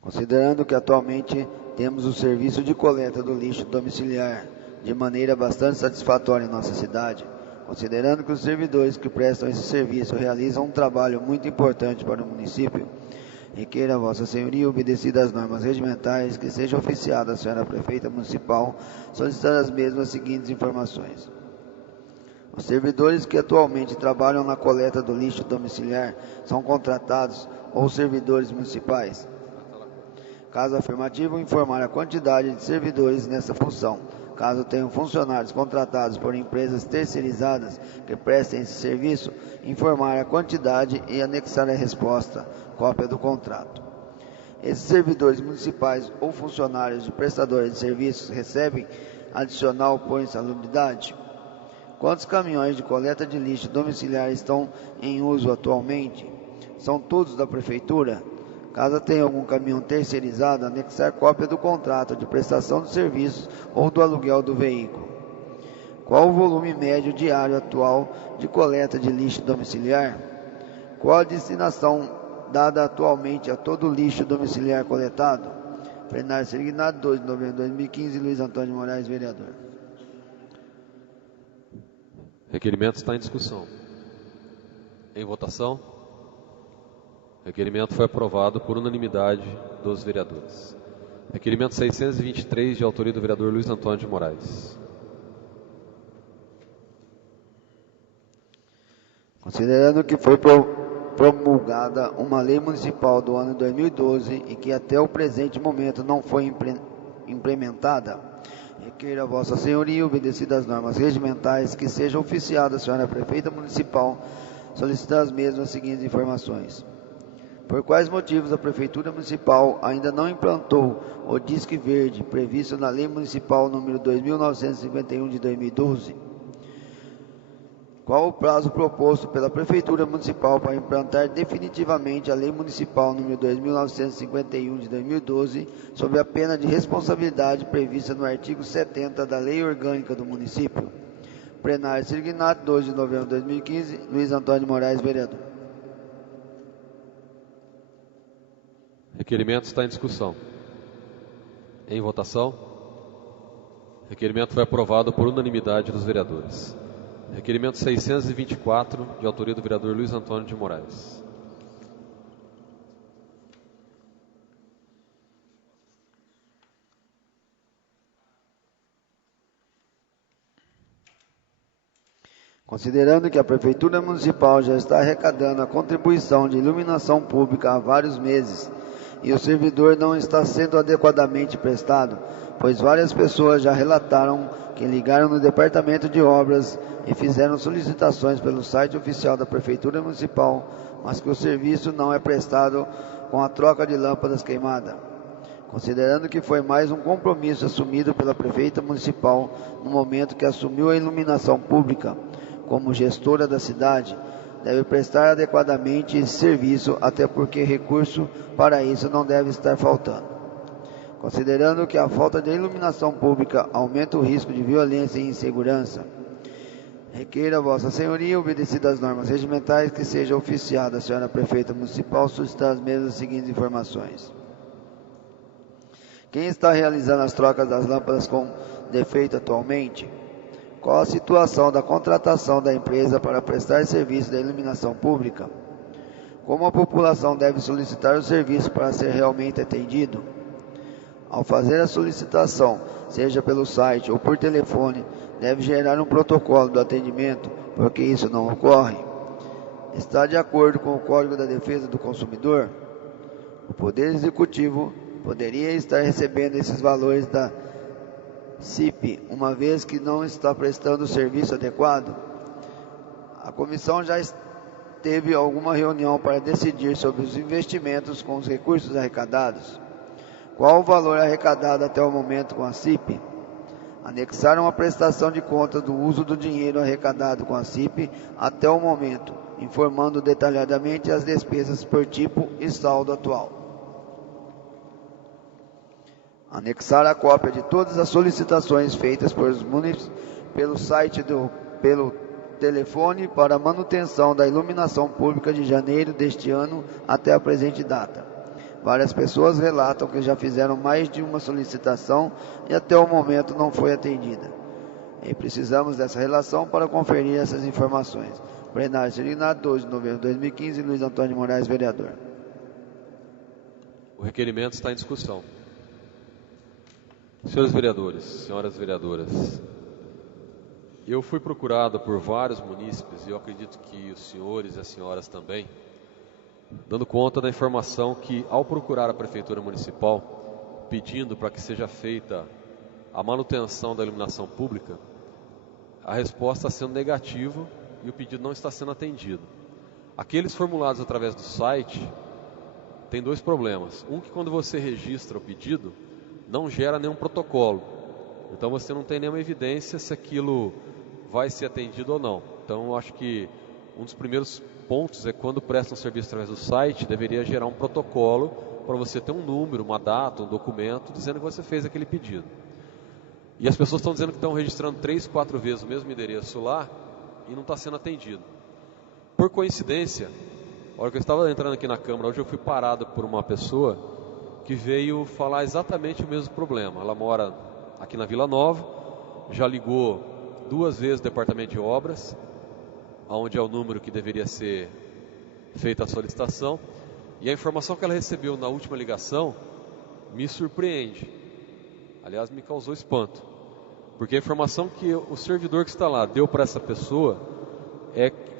Considerando que atualmente temos o serviço de coleta do lixo domiciliar de maneira bastante satisfatória em nossa cidade, considerando que os servidores que prestam esse serviço realizam um trabalho muito importante para o município, requeira a Vossa Senhoria, obedecidas as normas regimentais, que seja oficiada a senhora Prefeita Municipal, solicitando as mesmas seguintes informações. Os servidores que atualmente trabalham na coleta do lixo domiciliar são contratados ou servidores municipais? Caso afirmativo, informar a quantidade de servidores nessa função. Caso tenham funcionários contratados por empresas terceirizadas que prestem esse serviço, informar a quantidade e anexar a resposta, cópia do contrato. Esses servidores municipais ou funcionários de prestadores de serviços recebem adicional por insalubridade? Quantos caminhões de coleta de lixo domiciliar estão em uso atualmente? São todos da Prefeitura? Caso tenha algum caminhão terceirizado, anexar cópia do contrato de prestação de serviços ou do aluguel do veículo. Qual o volume médio diário atual de coleta de lixo domiciliar? Qual a destinação dada atualmente a todo o lixo domiciliar coletado? Plenário Signato, 2 de novembro de 2015, Luiz Antônio de Moraes, vereador. Requerimento está em discussão. Em votação, requerimento foi aprovado por unanimidade dos vereadores. Requerimento 623, de autoria do vereador Luiz Antônio de Moraes. Considerando que foi promulgada uma lei municipal do ano 2012 e que até o presente momento não foi implementada, requeira a Vossa Senhoria, obedecidas as normas regimentais, que seja oficiada a senhora Prefeita Municipal, solicitar as mesmas seguintes informações. Por quais motivos a Prefeitura Municipal ainda não implantou o Disque Verde previsto na Lei Municipal número 2.951 de 2012? Qual o prazo proposto pela Prefeitura Municipal para implantar definitivamente a Lei Municipal número 2.951 de 2012, sob a pena de responsabilidade prevista no artigo 70 da Lei Orgânica do Município? Plenário Sirignato, 2 de novembro de 2015, Luiz Antônio de Moraes, vereador. Requerimento está em discussão. Em votação. Requerimento foi aprovado por unanimidade dos vereadores. Requerimento 624, de autoria do vereador Luiz Antônio de Moraes. Considerando que a Prefeitura Municipal já está arrecadando a contribuição de iluminação pública há vários meses e o servidor não está sendo adequadamente prestado, pois várias pessoas já relataram que ligaram no Departamento de Obras e fizeram solicitações pelo site oficial da Prefeitura Municipal, mas que o serviço não é prestado com a troca de lâmpadas queimadas. Considerando que foi mais um compromisso assumido pela Prefeita Municipal no momento que assumiu a iluminação pública como gestora da cidade, deve prestar adequadamente esse serviço, até porque recurso para isso não deve estar faltando. Considerando que a falta de iluminação pública aumenta o risco de violência e insegurança, requeira Vossa Senhoria, obedecidas as normas regimentais, que seja oficiada a senhora Prefeita Municipal solicitar as mesmas seguintes informações. Quem está realizando as trocas das lâmpadas com defeito atualmente? Qual a situação da contratação da empresa para prestar serviço da iluminação pública? Como a população deve solicitar o serviço para ser realmente atendido? Ao fazer a solicitação, seja pelo site ou por telefone, deve gerar um protocolo do atendimento, porque isso não ocorre. Está de acordo com o Código da Defesa do Consumidor? O Poder Executivo poderia estar recebendo esses valores da CIP, uma vez que não está prestando o serviço adequado? A comissão já teve alguma reunião para decidir sobre os investimentos com os recursos arrecadados? Qual o valor arrecadado até o momento com a CIP? Anexaram a prestação de contas do uso do dinheiro arrecadado com a CIP até o momento, informando detalhadamente as despesas por tipo e saldo atual. Anexar a cópia de todas as solicitações feitas por os munícipes pelo site pelo telefone para a manutenção da iluminação pública de janeiro deste ano até a presente data. Várias pessoas relatam que já fizeram mais de uma solicitação e até o momento não foi atendida. E precisamos dessa relação para conferir essas informações. Plenário Sirignato, 2 de novembro de 2015, Luiz Antônio de Moraes, vereador. O requerimento está em discussão. Senhores vereadores, senhoras vereadoras, eu fui procurado por vários munícipes, e eu acredito que os senhores e as senhoras também, dando conta da informação que, ao procurar a Prefeitura Municipal, pedindo para que seja feita a manutenção da iluminação pública, a resposta está sendo negativa e o pedido não está sendo atendido. Aqueles formulados através do site têm dois problemas. Um, que quando você registra o pedido, não gera nenhum protocolo. Então você não tem nenhuma evidência se aquilo vai ser atendido ou não. Então eu acho que um dos primeiros pontos é quando presta um serviço através do site, deveria gerar um protocolo para você ter um número, uma data, um documento dizendo que você fez aquele pedido. E as pessoas estão dizendo que estão registrando 3, 4 vezes o mesmo endereço lá e não está sendo atendido. Por coincidência, a hora que eu estava entrando aqui na Câmara, hoje eu fui parado por uma pessoa que veio falar exatamente o mesmo problema. Ela mora aqui na Vila Nova, já ligou 2 vezes o Departamento de Obras, onde é o número que deveria ser feita a solicitação, e a informação que ela recebeu na última ligação me surpreende. Aliás, me causou espanto, porque a informação que o servidor que está lá deu para essa pessoa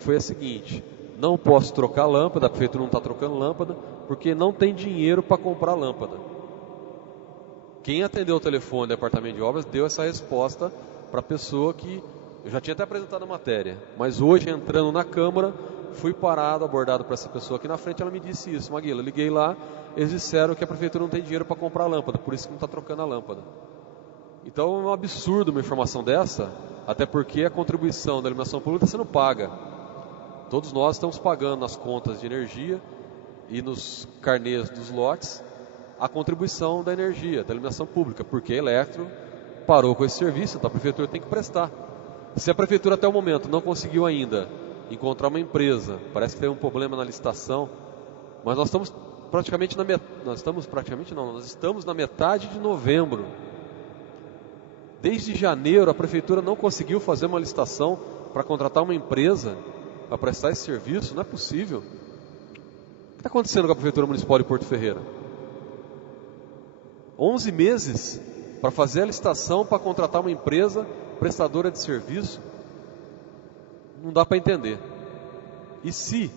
foi a seguinte: não posso trocar lâmpada, a prefeitura não está trocando lâmpada, porque não tem dinheiro para comprar lâmpada. Quem atendeu o telefone do Departamento de Obras deu essa resposta para a pessoa que eu já tinha até apresentado a matéria, mas hoje, entrando na Câmara, fui parado, abordado por essa pessoa aqui na frente. Ela me disse isso: Maguila, eu liguei lá, eles disseram que a prefeitura não tem dinheiro para comprar lâmpada, por isso que não está trocando a lâmpada. Então é um absurdo uma informação dessa, até porque a contribuição da iluminação pública está sendo paga. Todos nós estamos pagando nas contas de energia e nos carnês dos lotes a contribuição da energia, da iluminação pública, porque a Elektro parou com esse serviço, então a prefeitura tem que prestar. Se a prefeitura até o momento não conseguiu ainda encontrar uma empresa, parece que teve um problema na licitação, mas nós estamos praticamente nós estamos na metade de novembro. Desde janeiro a prefeitura não conseguiu fazer uma licitação para contratar uma empresa para prestar esse serviço. Não é possível. O que está acontecendo com a prefeitura municipal de Porto Ferreira? 11 meses para fazer a licitação para contratar uma empresa prestadora de serviço. Não dá para entender. E se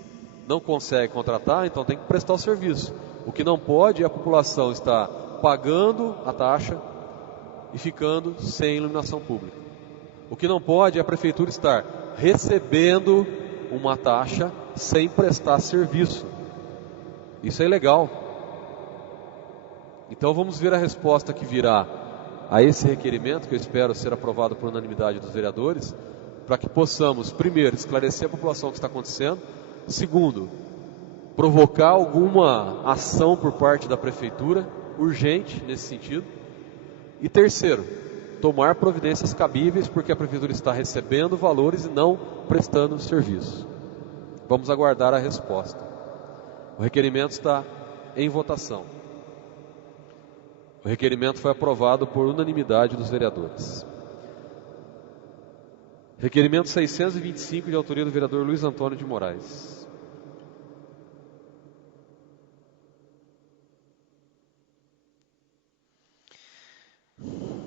não consegue contratar, então tem que prestar o serviço. O que não pode é a população estar pagando a taxa e ficando sem iluminação pública. O que não pode é a prefeitura estar recebendo uma taxa sem prestar serviço. Isso é ilegal. Então vamos ver a resposta que virá a esse requerimento, que eu espero ser aprovado por unanimidade dos vereadores, para que possamos, primeiro, esclarecer a população o que está acontecendo. Segundo, provocar alguma ação por parte da prefeitura, urgente nesse sentido. E terceiro, tomar providências cabíveis, porque a prefeitura está recebendo valores e não prestando serviço. Vamos aguardar a resposta. O requerimento está em votação. O requerimento foi aprovado por unanimidade dos vereadores. Requerimento 625, de autoria do vereador Luiz Antônio de Moraes.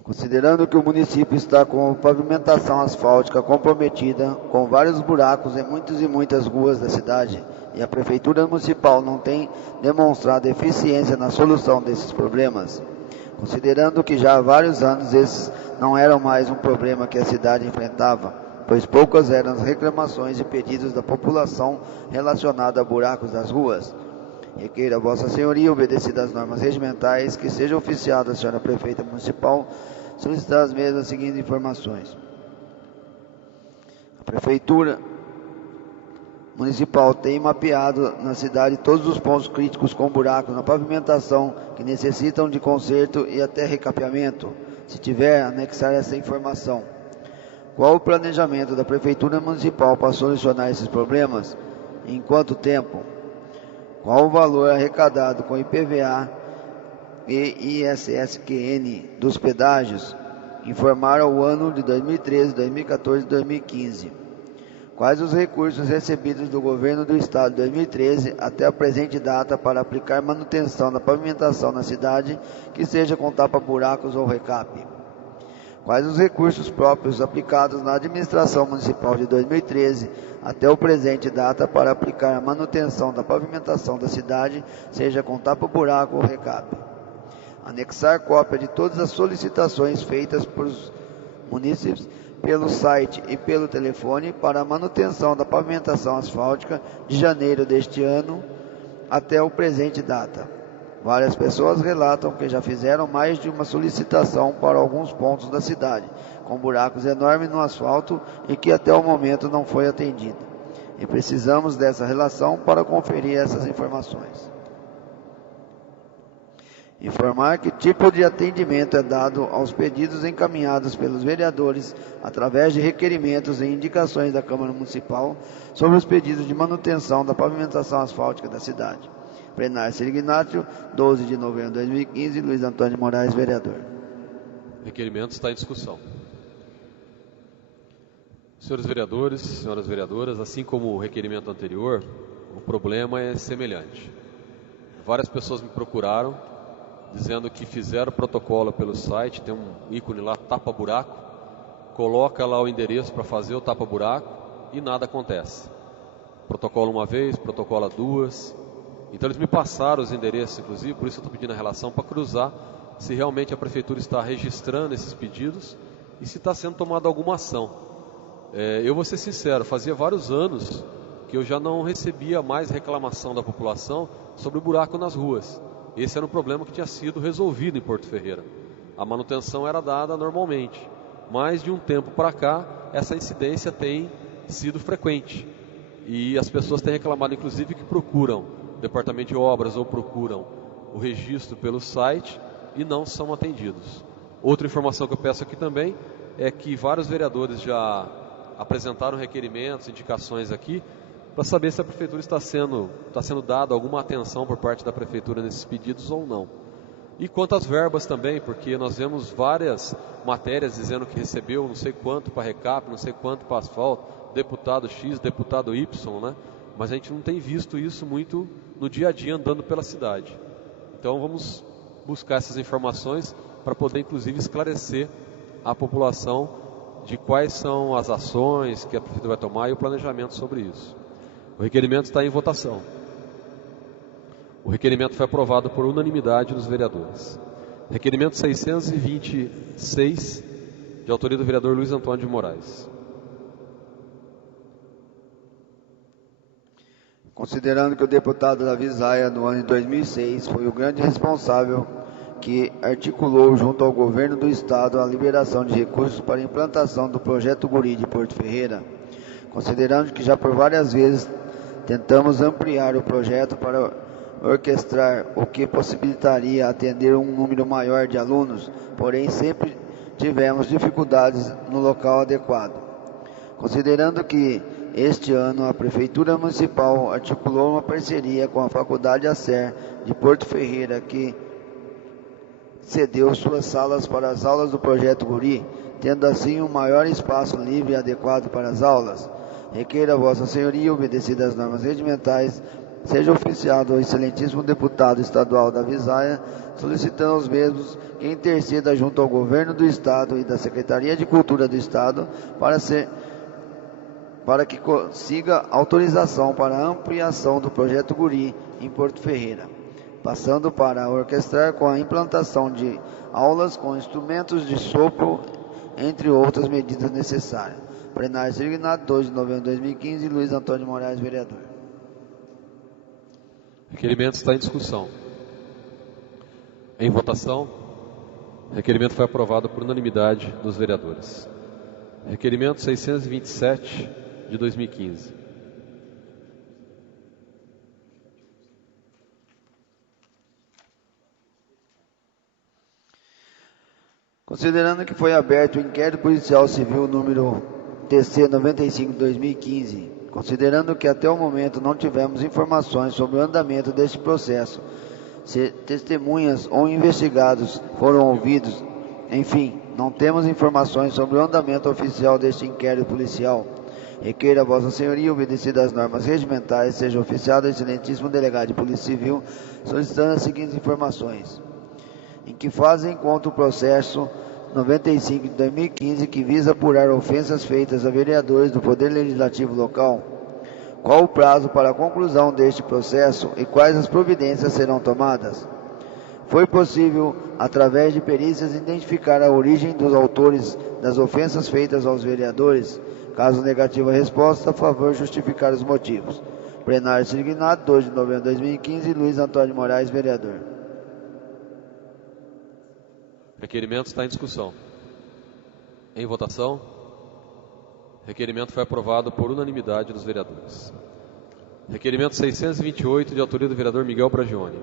Considerando que o município está com pavimentação asfáltica comprometida, com vários buracos em muitas ruas da cidade, e a Prefeitura Municipal não tem demonstrado eficiência na solução desses problemas, considerando que já há vários anos esses não eram mais um problema que a cidade enfrentava, pois poucas eram as reclamações e pedidos da população relacionados a buracos das ruas, requeira a Vossa Senhoria, obedecidas às normas regimentais, que seja oficiada a Senhora Prefeita Municipal solicitar as mesmas seguintes informações. A Prefeitura Municipal tem mapeado na cidade todos os pontos críticos com buracos na pavimentação que necessitam de conserto e até recapeamento. Se tiver, anexar essa informação. Qual o planejamento da Prefeitura Municipal para solucionar esses problemas? Em quanto tempo? Qual o valor arrecadado com IPVA e ISSQN dos pedágios? Informar ao ano de 2013, 2014 e 2015. Quais os recursos recebidos do Governo do Estado de 2013 até a presente data para aplicar manutenção da pavimentação na cidade, que seja com tapa-buracos ou recape? Quais os recursos próprios aplicados na administração municipal de 2013 até o presente data para aplicar a manutenção da pavimentação da cidade, seja com tapa-buraco ou recape? Anexar cópia de todas as solicitações feitas por munícipes pelo site e pelo telefone para a manutenção da pavimentação asfáltica de janeiro deste ano até o presente data. Várias pessoas relatam que já fizeram mais de uma solicitação para alguns pontos da cidade, com buracos enormes no asfalto e que até o momento não foi atendido. E precisamos dessa relação para conferir essas informações. Informar que tipo de atendimento é dado aos pedidos encaminhados pelos vereadores através de requerimentos e indicações da Câmara Municipal sobre os pedidos de manutenção da pavimentação asfáltica da cidade. Plenário Serignato, 12 de novembro de 2015, Luiz Antônio de Moraes, vereador. O requerimento está em discussão. Senhores vereadores, senhoras vereadoras, assim como o requerimento anterior, o problema é semelhante. Várias pessoas me procuraram dizendo que fizeram o protocolo pelo site, tem um ícone lá, tapa-buraco, coloca lá o endereço para fazer o tapa-buraco e nada acontece. Protocolo uma vez, protocolo duas. Então eles me passaram os endereços, inclusive, por isso eu estou pedindo a relação para cruzar se realmente a prefeitura está registrando esses pedidos e se está sendo tomada alguma ação. Eu vou ser sincero, fazia vários anos que eu já não recebia mais reclamação da população sobre o buraco nas ruas. Esse era um problema que tinha sido resolvido em Porto Ferreira. A manutenção era dada normalmente. mas de um tempo para cá, essa incidência tem sido frequente. E as pessoas têm reclamado, inclusive, que procuram o Departamento de Obras ou procuram o registro pelo site e não são atendidos. Outra informação que eu peço aqui também é que vários vereadores já apresentaram requerimentos, indicações aqui, para saber se a Prefeitura está sendo dada alguma atenção por parte da Prefeitura nesses pedidos ou não. E quanto às verbas também, porque nós vemos várias matérias dizendo que recebeu não sei quanto para recap, não sei quanto para asfalto, deputado X, deputado Y, né? Mas a gente não tem visto isso muito no dia a dia andando pela cidade. Então vamos buscar essas informações para poder inclusive esclarecer a população de quais são as ações que a Prefeitura vai tomar e o planejamento sobre isso. O requerimento está em votação. O requerimento foi aprovado por unanimidade dos vereadores. Requerimento 626, de autoria do vereador Luiz Antônio de Moraes. Considerando que o deputado Davi Zaia, no ano de 2006, foi o grande responsável que articulou junto ao governo do estado a liberação de recursos para a implantação do projeto Guri de Porto Ferreira, considerando que já por várias vezes tentamos ampliar o projeto para orquestrar o que possibilitaria atender um número maior de alunos, porém sempre tivemos dificuldades no local adequado. Considerando que este ano a Prefeitura Municipal articulou uma parceria com a Faculdade Acer de Porto Ferreira, que cedeu suas salas para as aulas do Projeto Guri, tendo assim um maior espaço livre e adequado para as aulas, requeira Vossa Senhoria, obedecidas as normas regimentais, seja oficiado ao excelentíssimo deputado estadual Davi Zaia, solicitando aos mesmos que interceda junto ao governo do estado e da Secretaria de Cultura do estado para que consiga autorização para a ampliação do Projeto Guri em Porto Ferreira, passando para orquestrar com a implantação de aulas com instrumentos de sopro, entre outras medidas necessárias. Plenário designado 2 de novembro de 2015, Luiz Antônio de Moraes, vereador. Requerimento está em discussão. Em votação, o requerimento foi aprovado por unanimidade dos vereadores. Requerimento 627 de 2015. Considerando que foi aberto o inquérito policial civil número TC 95 de 2015, considerando que até o momento não tivemos informações sobre o andamento deste processo, se testemunhas ou investigados foram ouvidos, enfim, não temos informações sobre o andamento oficial deste inquérito policial, requeira a Vossa Senhoria, obedecidas as normas regimentais, seja oficiado o excelentíssimo delegado de Polícia Civil, solicitando as seguintes informações. Em que fase encontra o processo 95 de 2015, que visa apurar ofensas feitas a vereadores do Poder Legislativo local? Qual o prazo para a conclusão deste processo e quais as providências serão tomadas? Foi possível, através de perícias, identificar a origem dos autores das ofensas feitas aos vereadores? Caso negativa a resposta, a favor justificar os motivos. Plenário designado 2 de novembro de 2015, Luiz Antônio de Moraes, vereador. Requerimento está em discussão. Em votação, requerimento foi aprovado por unanimidade dos vereadores. Requerimento 628, de autoria do vereador Miguel Bragione.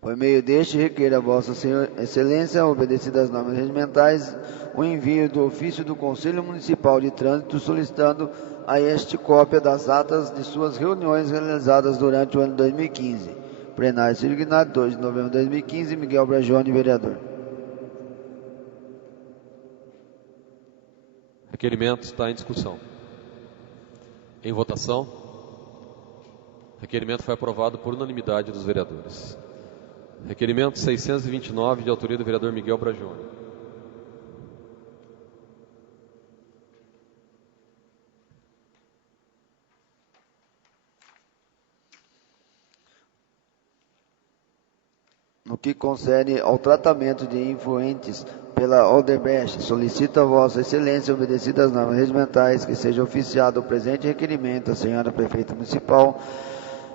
Por meio deste, requeira a Vossa Excelência, obedecidas as normas regimentais, o envio do ofício do Conselho Municipal de Trânsito solicitando a este cópia das atas de suas reuniões realizadas durante o ano 2015. Plenário designado 2 de novembro de 2015, Miguel Bragione, vereador. Requerimento está em discussão. Em votação, requerimento foi aprovado por unanimidade dos vereadores. Requerimento 629, de autoria do vereador Miguel Bragione. No que concerne ao tratamento de influentes pela Odebrecht, solicito a Vossa Excelência, obedecidas as normas regimentais, que seja oficiado o presente requerimento à senhora Prefeita Municipal,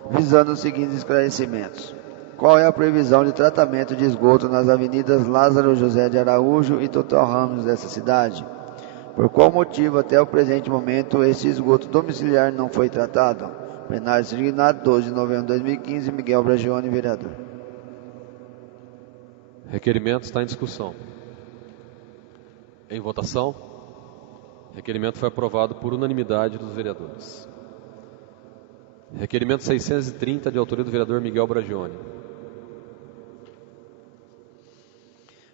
visando os seguintes esclarecimentos. Qual é a previsão de tratamento de esgoto nas avenidas Lázaro José de Araújo e Total Ramos dessa cidade? Por qual motivo, até o presente momento, esse esgoto domiciliar não foi tratado? Plenário designado 12 de novembro de 2015, Miguel Bragione, vereador. Requerimento está em discussão. Em votação. Requerimento foi aprovado por unanimidade dos vereadores. Requerimento 630, de autoria do vereador Miguel Bragione.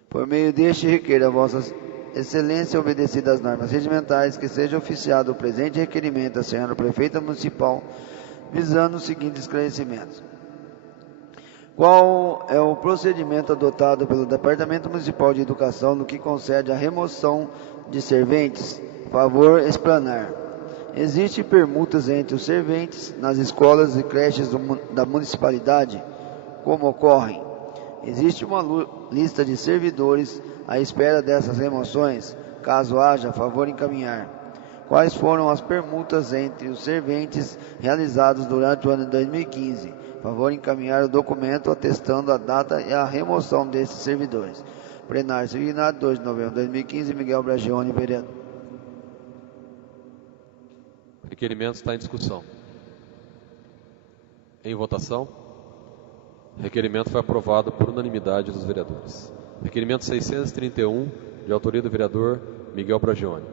Por meio deste, requeiro a Vossa Excelência, obedecidas as normas regimentais, que seja oficiado o presente requerimento à senhora prefeita municipal, visando os seguintes esclarecimentos. Qual é o procedimento adotado pelo Departamento Municipal de Educação no que concede à remoção de serventes? Favor explanar. Existem permutas entre os serventes nas escolas e creches da municipalidade? Como ocorrem? Existe uma lista de servidores à espera dessas remoções? Caso haja, favor encaminhar. Quais foram as permutas entre os serventes realizadas durante o ano de 2015? Favor encaminhar o documento atestando a data e a remoção desses servidores. Plenário designado 2 de novembro de 2015, Miguel Bragione, vereador. Requerimento está em discussão. Em votação. Requerimento foi aprovado por unanimidade dos vereadores. Requerimento 631, de autoria do vereador Miguel Bragione.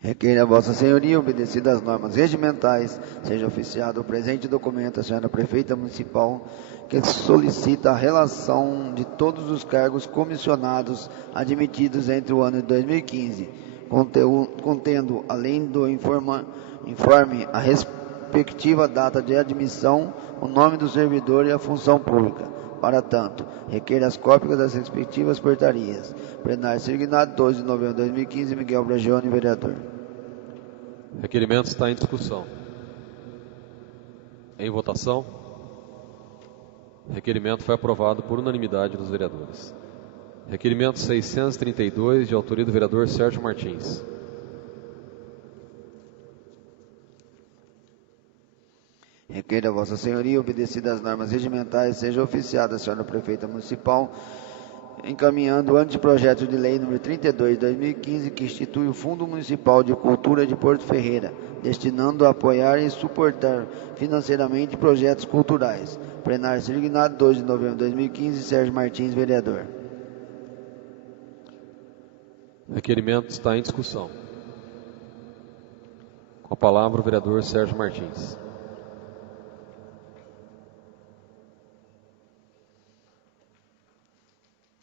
Requeiro a Vossa Senhoria, obedecidas as normas regimentais, seja oficiado o presente documento à senhora prefeita municipal, que solicita a relação de todos os cargos comissionados admitidos entre o ano de 2015, contendo, além do informe, a respectiva data de admissão, o nome do servidor e a função pública. Para tanto, requer as cópias das respectivas portarias. Plenário designado 12 de novembro de 2015, Miguel Bragione, vereador. Requerimento está em discussão. Em votação. Requerimento foi aprovado por unanimidade dos vereadores. Requerimento 632, de autoria do vereador Sérgio Martins. Requeiro a Vossa Senhoria, obedecidas as normas regimentais, seja oficiada a senhora prefeita municipal, encaminhando o anteprojeto de lei número 32 de 2015, que institui o Fundo Municipal de Cultura de Porto Ferreira, destinando a apoiar e suportar financeiramente projetos culturais. Plenário designado 2 de novembro de 2015, Sérgio Martins, vereador. Requerimento está em discussão. Com a palavra o vereador Sérgio Martins.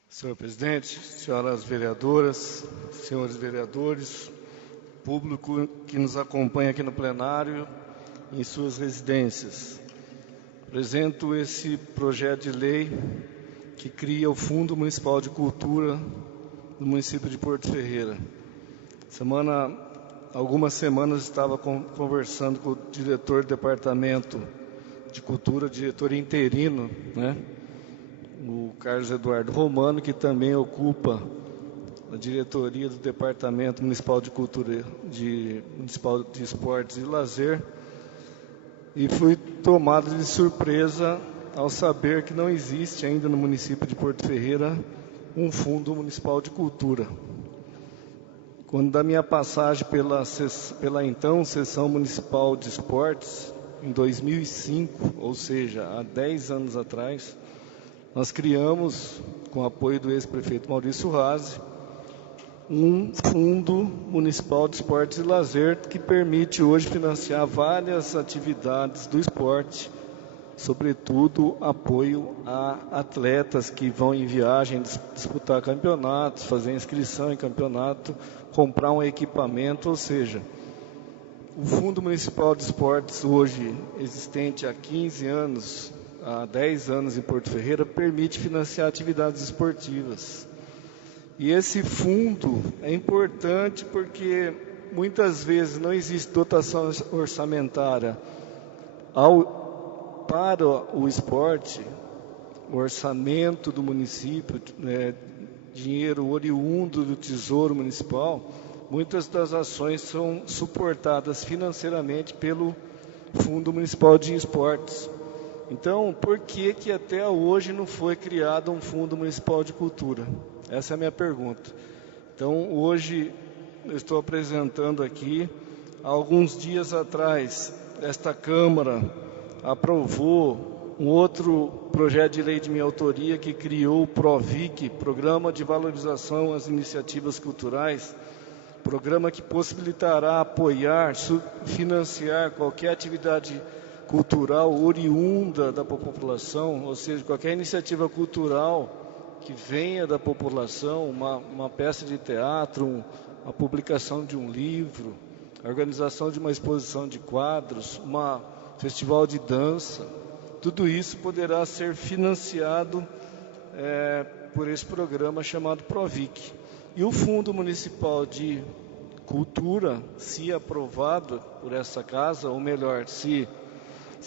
Senhor presidente, senhoras vereadoras, senhores vereadores, público que nos acompanha aqui no plenário e em suas residências. Apresento esse projeto de lei que cria o Fundo Municipal de Cultura do município de Porto Ferreira. Algumas semanas estava conversando com o diretor do Departamento de Cultura, diretor interino, o Carlos Eduardo Romano, que também ocupa a diretoria do Departamento Municipal de Cultura, Municipal de Esportes e Lazer, e fui tomado de surpresa ao saber que não existe ainda no município de Porto Ferreira um Fundo Municipal de Cultura. Quando da minha passagem pela então Seção Municipal de Esportes, em 2005, ou seja, há 10 anos atrás, nós criamos, com o apoio do ex-prefeito Maurício Razzi, um Fundo Municipal de Esportes e Lazer que permite hoje financiar várias atividades do esporte, sobretudo apoio a atletas que vão em viagem disputar campeonatos, fazer inscrição em campeonato, comprar um equipamento, ou seja, o Fundo Municipal de Esportes hoje existente há 15 anos, há 10 anos em Porto Ferreira, permite financiar atividades esportivas. E esse fundo é importante porque muitas vezes não existe dotação orçamentária para o esporte, o orçamento do município, dinheiro oriundo do Tesouro Municipal. Muitas das ações são suportadas financeiramente pelo Fundo Municipal de Esportes. Então, por que que até hoje não foi criado um Fundo Municipal de Cultura? Essa é a minha pergunta. Então, hoje eu estou apresentando aqui, há alguns dias atrás, esta Câmara aprovou um outro projeto de lei de minha autoria que criou o PROVIC, Programa de Valorização às Iniciativas Culturais, programa que possibilitará apoiar, financiar qualquer atividade cultural oriunda da população, ou seja, qualquer iniciativa cultural que venha da população, uma peça de teatro, a publicação de um livro, a organização de uma exposição de quadros, um festival de dança, tudo isso poderá ser financiado por esse programa chamado PROVIC. E o Fundo Municipal de Cultura, se aprovado por essa casa, ou melhor, se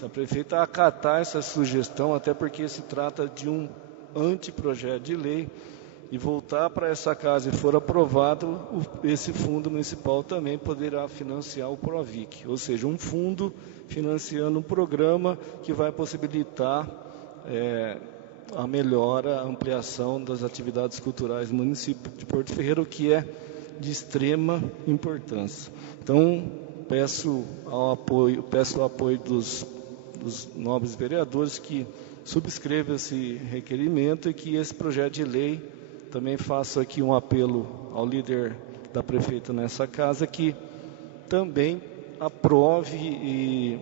a prefeita acatar essa sugestão, até porque se trata de um anteprojeto de lei, e voltar para essa casa e for aprovado, esse fundo municipal também poderá financiar o PROVIC, ou seja, um fundo financiando um programa que vai possibilitar a melhora, a ampliação das atividades culturais do município de Porto Ferreira, o que é de extrema importância. Então, peço o apoio dos nobres vereadores que subscrevam esse requerimento e que esse projeto de lei, também faço aqui um apelo ao líder da prefeita nessa casa, que também aprove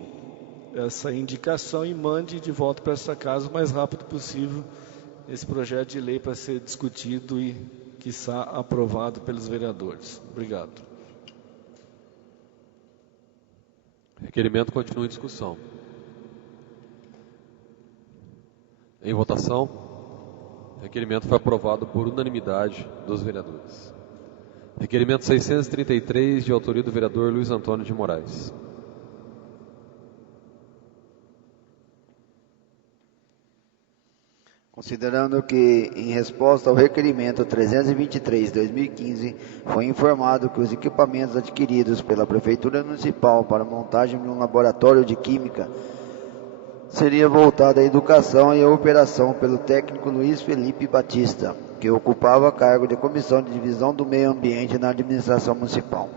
essa indicação e mande de volta para essa casa o mais rápido possível esse projeto de lei para ser discutido e, quiçá, aprovado pelos vereadores. Obrigado. Requerimento continua em discussão. Em votação, o requerimento foi aprovado por unanimidade dos vereadores. Requerimento 633, de autoria do vereador Luiz Antônio de Moraes. Considerando que, em resposta ao requerimento 323/2015, foi informado que os equipamentos adquiridos pela Prefeitura Municipal para a montagem de um laboratório de Química seria voltado à educação e à operação pelo técnico Luiz Felipe Batista, que ocupava cargo de Comissão de Divisão do Meio Ambiente na Administração Municipal.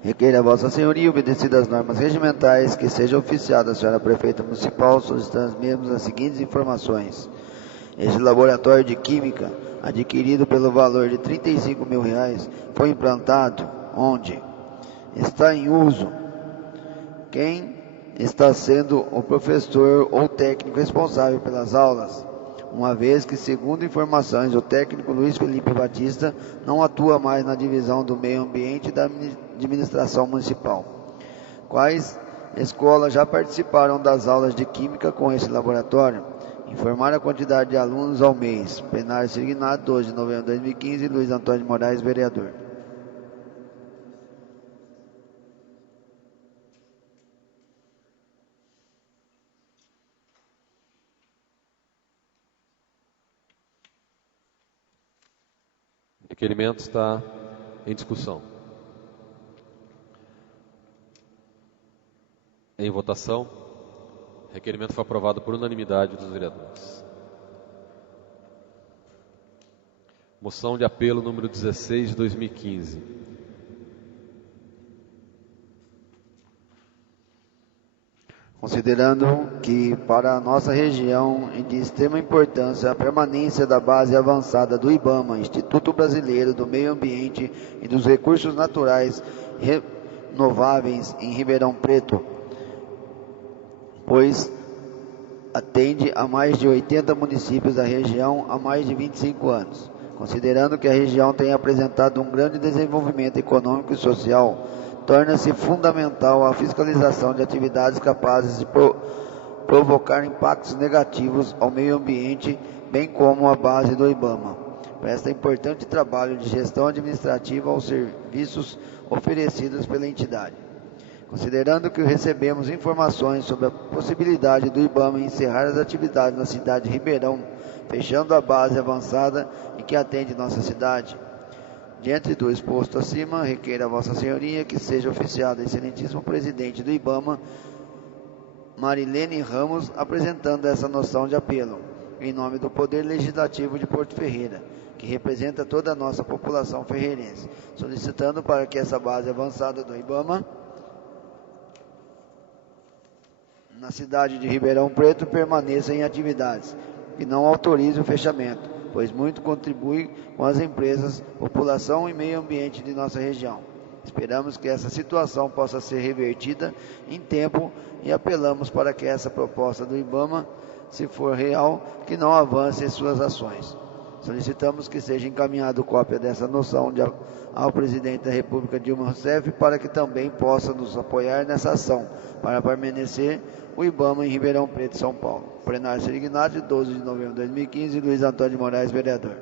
Requeiro a Vossa Senhoria, obedecidas as normas regimentais, que seja oficiada a Senhora Prefeita Municipal, solicitando as mesmas as seguintes informações. Este laboratório de Química, adquirido pelo valor de R$35 mil, foi implantado onde está em uso. Quem está sendo o professor ou técnico responsável pelas aulas, uma vez que, segundo informações, o técnico Luiz Felipe Batista não atua mais na divisão do meio ambiente da administração municipal. Quais escolas já participaram das aulas de química com esse laboratório? Informar a quantidade de alunos ao mês. Plenário signado 12 de novembro de 2015, Luiz Antônio de Moraes, vereador. O requerimento está em discussão. Em votação, o requerimento foi aprovado por unanimidade dos vereadores. Moção de apelo número 16 de 2015. Considerando que, para a nossa região, é de extrema importância a permanência da base avançada do IBAMA, Instituto Brasileiro do Meio Ambiente e dos Recursos Naturais Renováveis, em Ribeirão Preto, pois atende a mais de 80 municípios da região há mais de 25 anos. Considerando que a região tem apresentado um grande desenvolvimento econômico e social, torna-se fundamental a fiscalização de atividades capazes de provocar impactos negativos ao meio ambiente, bem como a base do IBAMA. Presta importante trabalho de gestão administrativa aos serviços oferecidos pela entidade. Considerando que recebemos informações sobre a possibilidade do IBAMA encerrar as atividades na cidade de Ribeirão, fechando a base avançada e que atende nossa cidade, diante do exposto acima, requeiro a Vossa Senhoria que seja oficiado o excelentíssimo presidente do IBAMA Marilene Ramos, apresentando essa noção de apelo, em nome do Poder Legislativo de Porto Ferreira, que representa toda a nossa população ferreirense, solicitando para que essa base avançada do IBAMA, na cidade de Ribeirão Preto, permaneça em atividades e não autorize o fechamento, pois muito contribui com as empresas, população e meio ambiente de nossa região. Esperamos que essa situação possa ser revertida em tempo e apelamos para que essa proposta do IBAMA, se for real, que não avance em suas ações. Solicitamos que seja encaminhado cópia dessa noção ao presidente da República, Dilma Rousseff, para que também possa nos apoiar nessa ação, para permanecer o IBAMA em Ribeirão Preto, São Paulo. Plenário Serignati, 12 de novembro de 2015, Luiz Antônio de Moraes, vereador.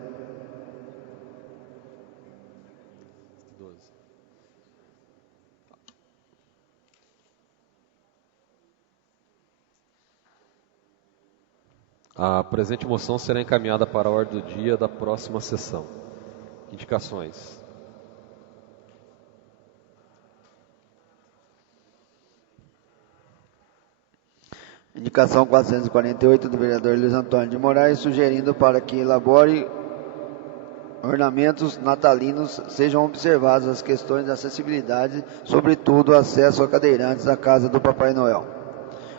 A presente moção será encaminhada para a ordem do dia da próxima sessão. Indicações. Indicação 448 do vereador Luiz Antônio de Moraes, sugerindo para que elabore ornamentos natalinos, sejam observadas as questões de acessibilidade, sobretudo o acesso a cadeirantes à casa do Papai Noel.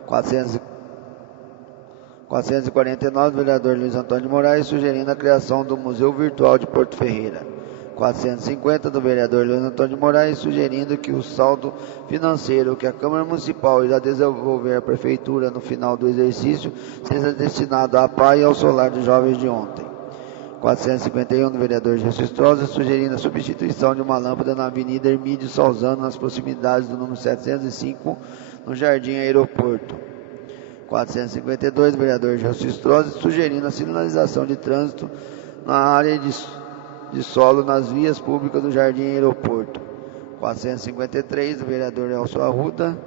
449 do vereador Luiz Antônio de Moraes, sugerindo a criação do Museu Virtual de Porto Ferreira. 450 do vereador Luiz Antônio de Moraes, sugerindo que o saldo financeiro que a Câmara Municipal irá desenvolver à Prefeitura no final do exercício seja destinado à PA e ao solar dos jovens de ontem. 451 do vereador Jesus Stroza, sugerindo a substituição de uma lâmpada na Avenida Hermídio Salzano, nas proximidades do número 705, no Jardim Aeroporto. 452 do vereador Jesus Stroza, sugerindo a sinalização de trânsito na área de solo nas vias públicas do Jardim Aeroporto. 453 do vereador Elcio Arruda,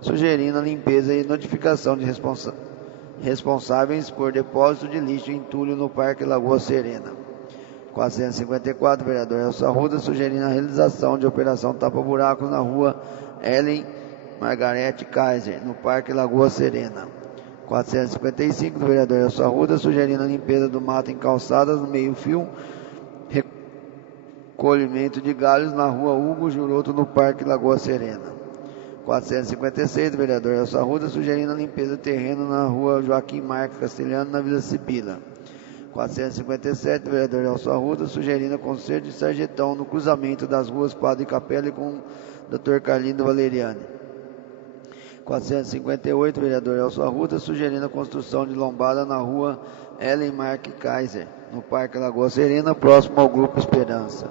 sugerindo a limpeza e notificação de responsáveis por depósito de lixo e entulho no Parque Lagoa Serena. 454 do vereador Elcio Arruda, sugerindo a realização de operação tapa-buracos na rua Ellen Margarete Kaiser, no Parque Lagoa Serena. 455 do vereador Elcio Arruda, sugerindo a limpeza do mato em calçadas no meio-fio, recolhimento de galhos na rua Hugo Juroto, no Parque Lagoa Serena. 456 do vereador Elcio Arruda, sugerindo a limpeza do terreno na rua Joaquim Marques Castelhano, na Vila Sibila. 457 do vereador Elcio Arruda, sugerindo a conserto de sarjetão no cruzamento das ruas Padre Capela e com Dr. Carlindo Valeriani. 458 do vereador Elcio Arruda, sugerindo a construção de lombada na rua Ellen Marques Kaiser, no Parque Lagoa Serena, próximo ao Grupo Esperança.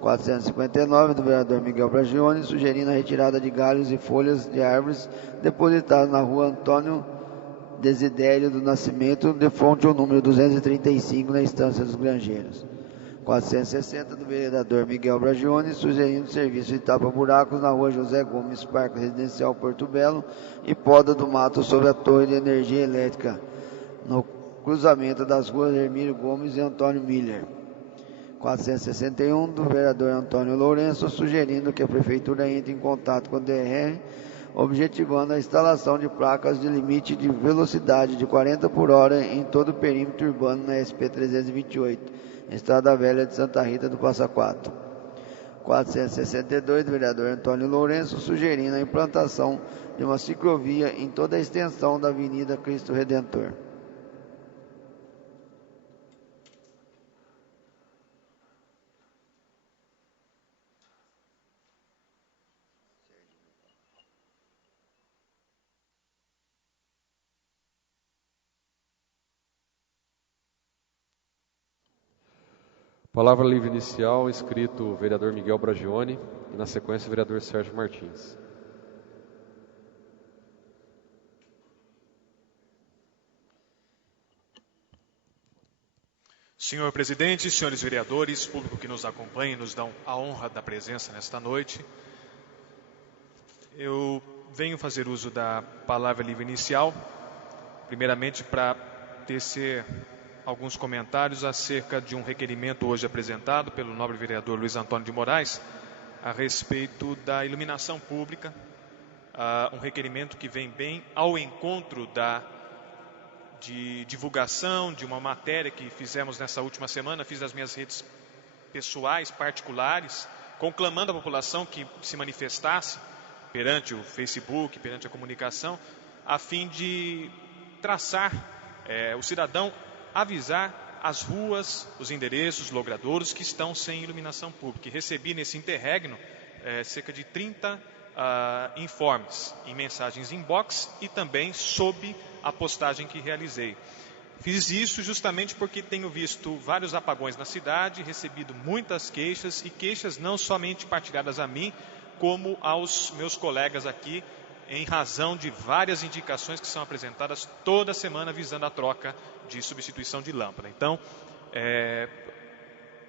459 do vereador Miguel Bragione, sugerindo a retirada de galhos e folhas de árvores depositadas na rua Antônio Desidério do Nascimento, de fonte ao número 235, na Estância dos Granjeiros. 460 do vereador Miguel Bragione, sugerindo serviço de tapa-buracos na rua José Gomes, Parque Residencial Porto Belo, e poda do mato sobre a torre de energia elétrica, no cruzamento das ruas Hermílio Gomes e Antônio Miller. 461 do vereador Antônio Lourenço, sugerindo que a Prefeitura entre em contato com o DR, objetivando a instalação de placas de limite de velocidade de 40 por hora em todo o perímetro urbano na SP-328, Estrada Velha de Santa Rita do Passa Quatro. 462 do vereador Antônio Lourenço, sugerindo a implantação de uma ciclovia em toda a extensão da Avenida Cristo Redentor. Palavra livre inicial, escrito o vereador Miguel Bragione e na sequência o vereador Sérgio Martins. Senhor presidente, senhores vereadores, público que nos acompanha e nos dão a honra da presença nesta noite, eu venho fazer uso da palavra livre inicial, primeiramente para tecer alguns comentários acerca de um requerimento hoje apresentado pelo nobre vereador Luiz Antônio de Moraes a respeito da iluminação pública um requerimento que vem bem ao encontro de divulgação de uma matéria que fizemos nessa última semana. Fiz nas minhas redes pessoais, particulares, conclamando a população que se manifestasse perante o Facebook, perante a comunicação, a fim de traçar, o cidadão avisar as ruas, os endereços, logradouros que estão sem iluminação pública. E recebi nesse interregno cerca de 30 informes em mensagens inbox e também sob a postagem que realizei. Fiz isso justamente porque tenho visto vários apagões na cidade, recebido muitas queixas, e queixas não somente partilhadas a mim, como aos meus colegas aqui, em razão de várias indicações que são apresentadas toda semana visando a troca de substituição de lâmpada. Então,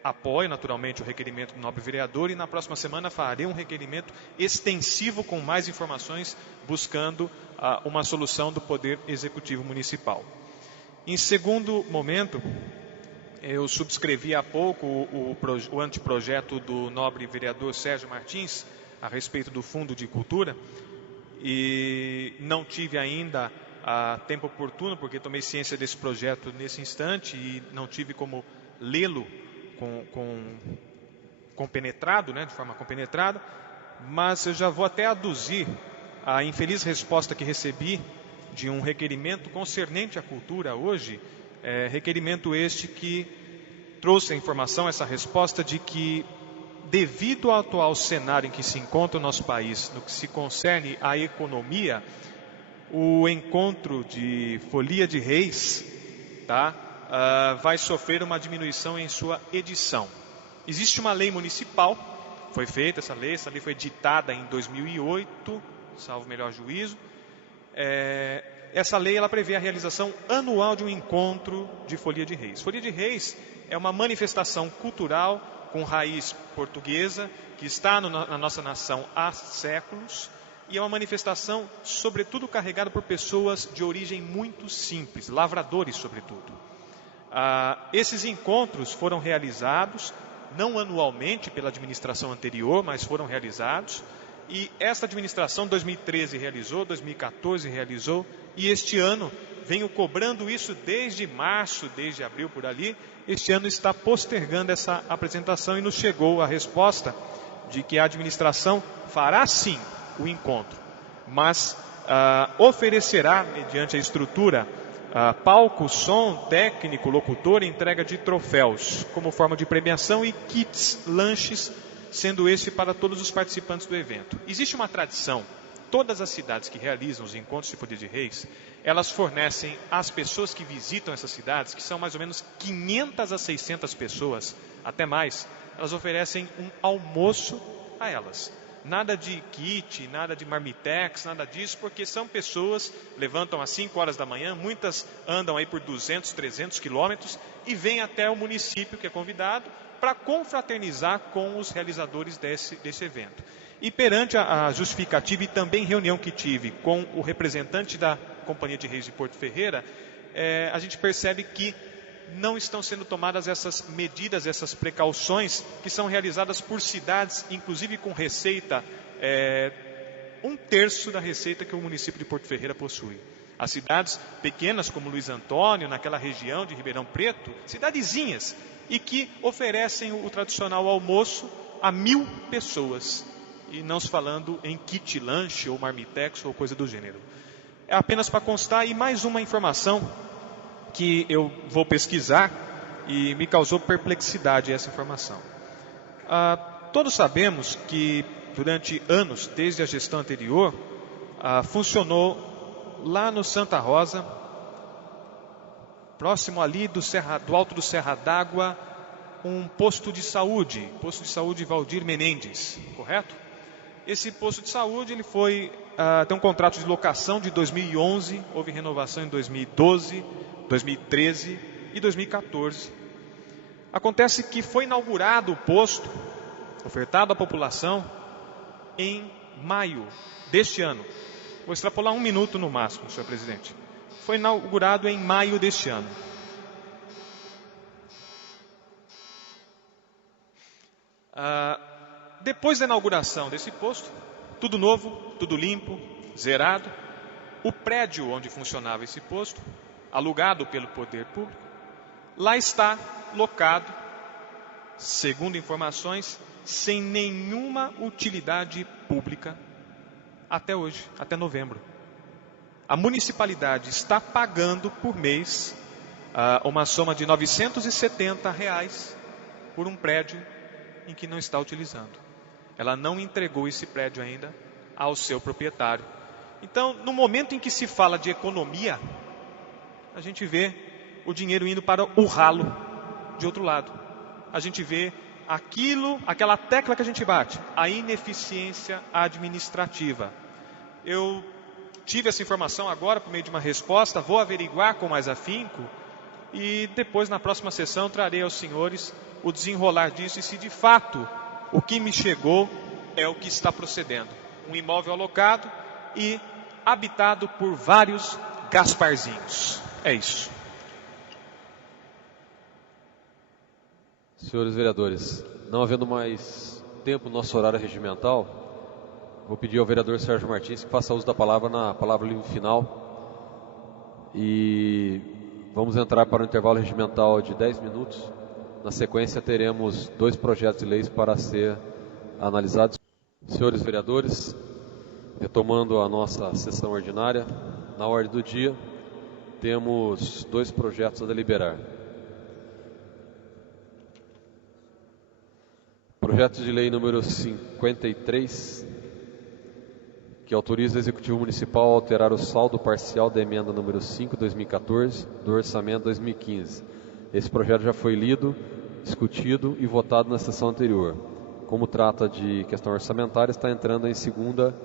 apoio naturalmente o requerimento do nobre vereador, e na próxima semana farei um requerimento extensivo com mais informações, buscando uma solução do Poder Executivo Municipal. Em segundo momento, eu subscrevi há pouco o anteprojeto do nobre vereador Sérgio Martins a respeito do Fundo de Cultura, e não tive ainda tempo oportuno, porque tomei ciência desse projeto nesse instante e não tive como lê-lo compenetrado, de forma compenetrada, mas eu já vou até aduzir a infeliz resposta que recebi de um requerimento concernente à cultura hoje, requerimento este que trouxe a informação, essa resposta de que, devido ao atual cenário em que se encontra o nosso país, no que se concerne à economia, o encontro de Folia de Reis, vai sofrer uma diminuição em sua edição. Existe uma lei municipal, foi feita essa lei foi editada em 2008, salvo melhor juízo. Essa lei ela prevê a realização anual de um encontro de Folia de Reis. Folia de Reis é uma manifestação cultural com raiz portuguesa, que está na nossa nação há séculos, e é uma manifestação, sobretudo, carregada por pessoas de origem muito simples, lavradores, sobretudo. Esses encontros foram realizados, não anualmente pela administração anterior, mas foram realizados, e esta administração, 2013 realizou, 2014 realizou, e este ano venho cobrando isso desde março, desde abril por ali. Este ano está postergando essa apresentação, e nos chegou a resposta de que a administração fará sim o encontro, mas oferecerá, mediante a estrutura, palco, som, técnico, locutor, entrega de troféus como forma de premiação, e kits, lanches, sendo este para todos os participantes do evento. Existe uma tradição, todas as cidades que realizam os encontros de Folia de Reis, elas fornecem às pessoas que visitam essas cidades, que são mais ou menos 500 a 600 pessoas, até mais, elas oferecem um almoço a elas. Nada de kit, nada de marmitex, nada disso, porque são pessoas, levantam às 5 horas da manhã, muitas andam aí por 200, 300 quilômetros e vêm até o município que é convidado para confraternizar com os realizadores desse evento. E perante a justificativa e também reunião que tive com o representante da Companhia de Reis de Porto Ferreira, a gente percebe que não estão sendo tomadas essas medidas, essas precauções que são realizadas por cidades, inclusive com receita, 1/3 da receita que o município de Porto Ferreira possui. As cidades pequenas como Luiz Antônio, naquela região de Ribeirão Preto, cidadezinhas, e que oferecem o tradicional almoço a 1000 pessoas, e não se falando em kit lanche ou marmitex ou coisa do gênero. É apenas para constar. E mais uma informação que eu vou pesquisar e me causou perplexidade essa informação. Todos sabemos que durante anos, desde a gestão anterior, funcionou lá no Santa Rosa, próximo ali do Alto do Serra d'Água, um posto de saúde Valdir Menendez, correto? Esse posto de saúde ele tem um contrato de locação de 2011, houve renovação em 2012, 2013 e 2014. Acontece que foi inaugurado o posto, ofertado à população, em maio deste ano. Vou extrapolar 1 minuto no máximo, senhor presidente. Foi inaugurado em maio deste ano. Depois da inauguração desse posto, tudo novo, tudo limpo, zerado. O prédio onde funcionava esse posto, alugado pelo poder público, lá está locado, segundo informações, sem nenhuma utilidade pública até hoje, até novembro. A municipalidade está pagando por mês uma soma de R$ 970 por um prédio em que não está utilizando. Ela não entregou esse prédio ainda ao seu proprietário. Então, no momento em que se fala de economia, a gente vê o dinheiro indo para o ralo de outro lado. A gente vê aquela tecla que a gente bate, a ineficiência administrativa. Eu tive essa informação agora por meio de uma resposta, vou averiguar com mais afinco e depois na próxima sessão trarei aos senhores o desenrolar disso e se de fato o que me chegou é o que está procedendo. Um imóvel alocado e habitado por vários Gasparzinhos. É isso. Senhores vereadores, não havendo mais tempo no nosso horário regimental, vou pedir ao vereador Sérgio Martins que faça uso da palavra na palavra livre final. E vamos entrar para o intervalo regimental de 10 minutos. Na sequência teremos 2 projetos de leis para ser analisados. Senhores vereadores, retomando a nossa sessão ordinária, na ordem do dia, temos 2 projetos a deliberar. Projeto de lei número 53, que autoriza o Executivo Municipal a alterar o saldo parcial da emenda número 5/2014 do Orçamento 2015. Esse projeto já foi lido, discutido e votado na sessão anterior. Como trata de questão orçamentária, está entrando em segunda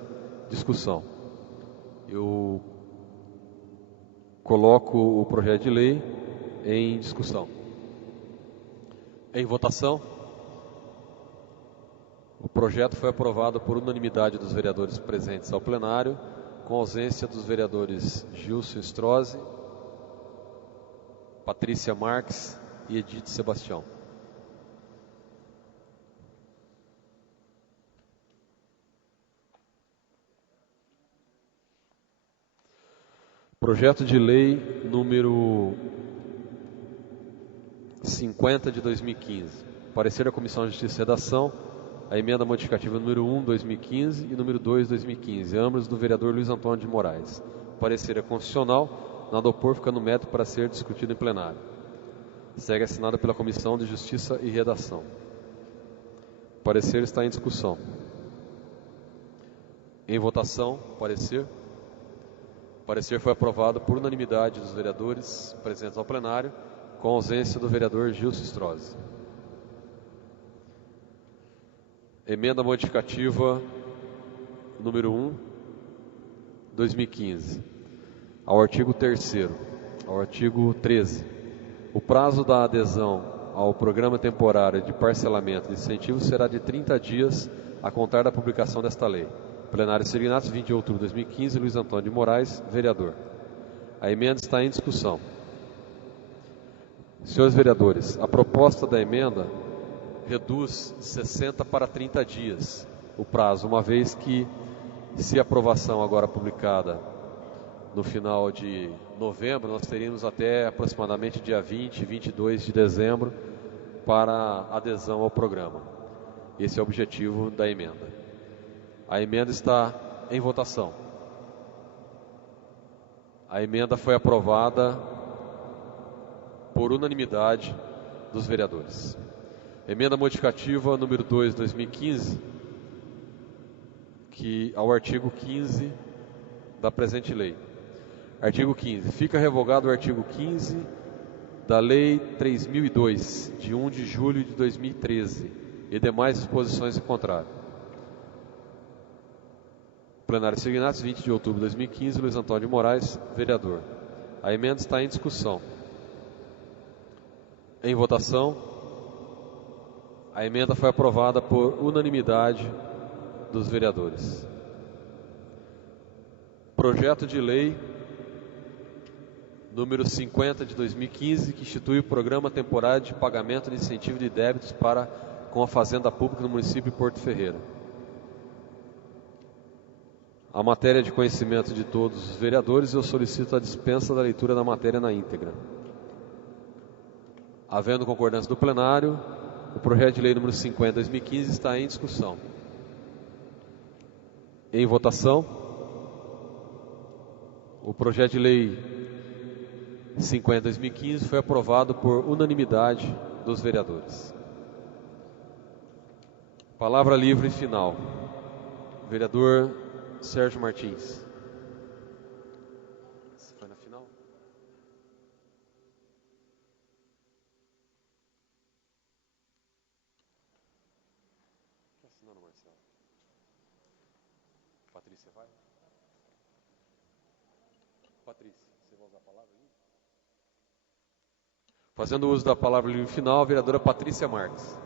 discussão. Eu coloco o projeto de lei em discussão. Em votação. O projeto foi aprovado por unanimidade dos vereadores presentes ao plenário, com ausência dos vereadores Gilson Strozzi, Patrícia Marques e Edith Sebastião. Projeto de lei número 50 de 2015. Parecer da Comissão de Justiça e Redação, a emenda modificativa número 1, 2015 e número 2, 2015, ambos do vereador Luiz Antônio de Moraes. Parecer é constitucional, nada opor, fica no mérito para ser discutido em plenário. Segue assinada pela Comissão de Justiça e Redação. Parecer está em discussão. Em votação, parecer. Parecer foi aprovado por unanimidade dos vereadores presentes ao plenário, com ausência do vereador Gilson Strozzi. Emenda modificativa número 1, 2015. Ao artigo 3º, ao artigo 13. O prazo da adesão ao programa temporário de parcelamento de incentivos será de 30 dias a contar da publicação desta lei. Plenário Serignatos, 20 de outubro de 2015, Luiz Antônio de Moraes, vereador. A emenda está em discussão. Senhores vereadores, a proposta da emenda reduz de 60 para 30 dias o prazo, uma vez que, se a aprovação agora publicada no final de novembro, nós teríamos até aproximadamente dia 20, 22 de dezembro para adesão ao programa. Esse é o objetivo da emenda. A emenda está em votação. A emenda foi aprovada por unanimidade dos vereadores. Emenda modificativa número 2, 2015, que ao artigo 15 da presente lei. Artigo 15. Fica revogado o artigo 15 da Lei 3002, de 1 de julho de 2013, e demais disposições em contrário. Plenário Serignatos, 20 de outubro de 2015, Luiz Antônio de Moraes, vereador. A emenda está em discussão. Em votação. A emenda foi aprovada por unanimidade dos vereadores. Projeto de lei número 50 de 2015, que institui o Programa Temporário de Pagamento de Incentivo de Débitos com a Fazenda Pública no município de Porto Ferreira. A matéria é de conhecimento de todos os vereadores e eu solicito a dispensa da leitura da matéria na íntegra. Havendo concordância do plenário, o projeto de lei número 50/2015 está em discussão. Em votação, o projeto de lei 50/2015 foi aprovado por unanimidade dos vereadores. Palavra livre final. Vereador Sérgio Martins. Você foi na final? Está assinando, Marcelo? Patrícia, vai? Patrícia, você vai usar a palavra aí? Fazendo uso da palavra livre final, a vereadora Patrícia Marques.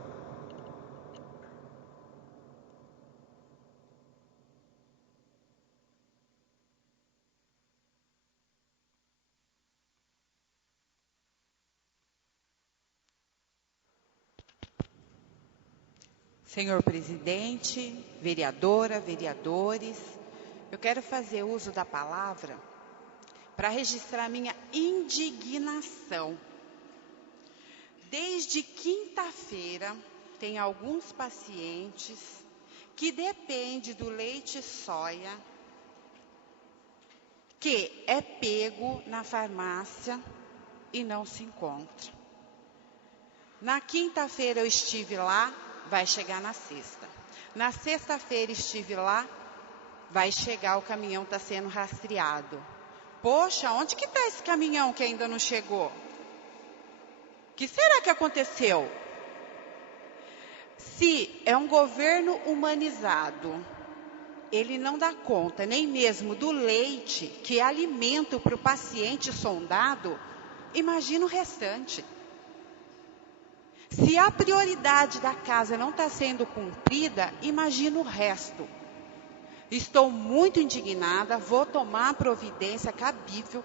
Senhor presidente, vereadora, vereadores, eu quero fazer uso da palavra para registrar minha indignação. Desde quinta-feira, tem alguns pacientes que dependem do leite soia, que é pego na farmácia e não se encontra. Na quinta-feira eu estive lá, vai chegar na sexta. Na sexta-feira estive lá, vai chegar, o caminhão está sendo rastreado. Poxa, onde que está esse caminhão que ainda não chegou? O que será que aconteceu? Se é um governo humanizado, ele não dá conta nem mesmo do leite, que é alimento para o paciente sondado, imagina o restante. Se a prioridade da casa não está sendo cumprida, imagina o resto. Estou muito indignada, vou tomar a providência cabível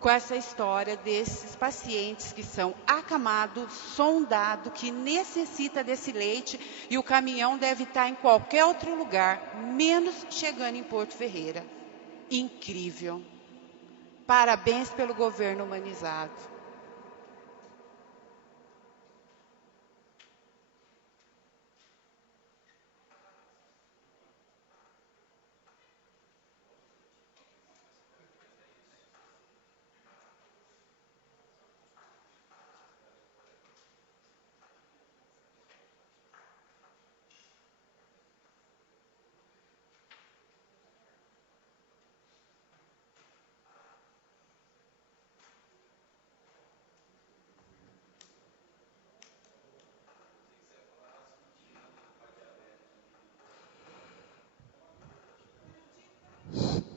com essa história desses pacientes que são acamados, sondados, que necessita desse leite e o caminhão deve estar em qualquer outro lugar, menos chegando em Porto Ferreira. Incrível. Parabéns pelo governo humanizado.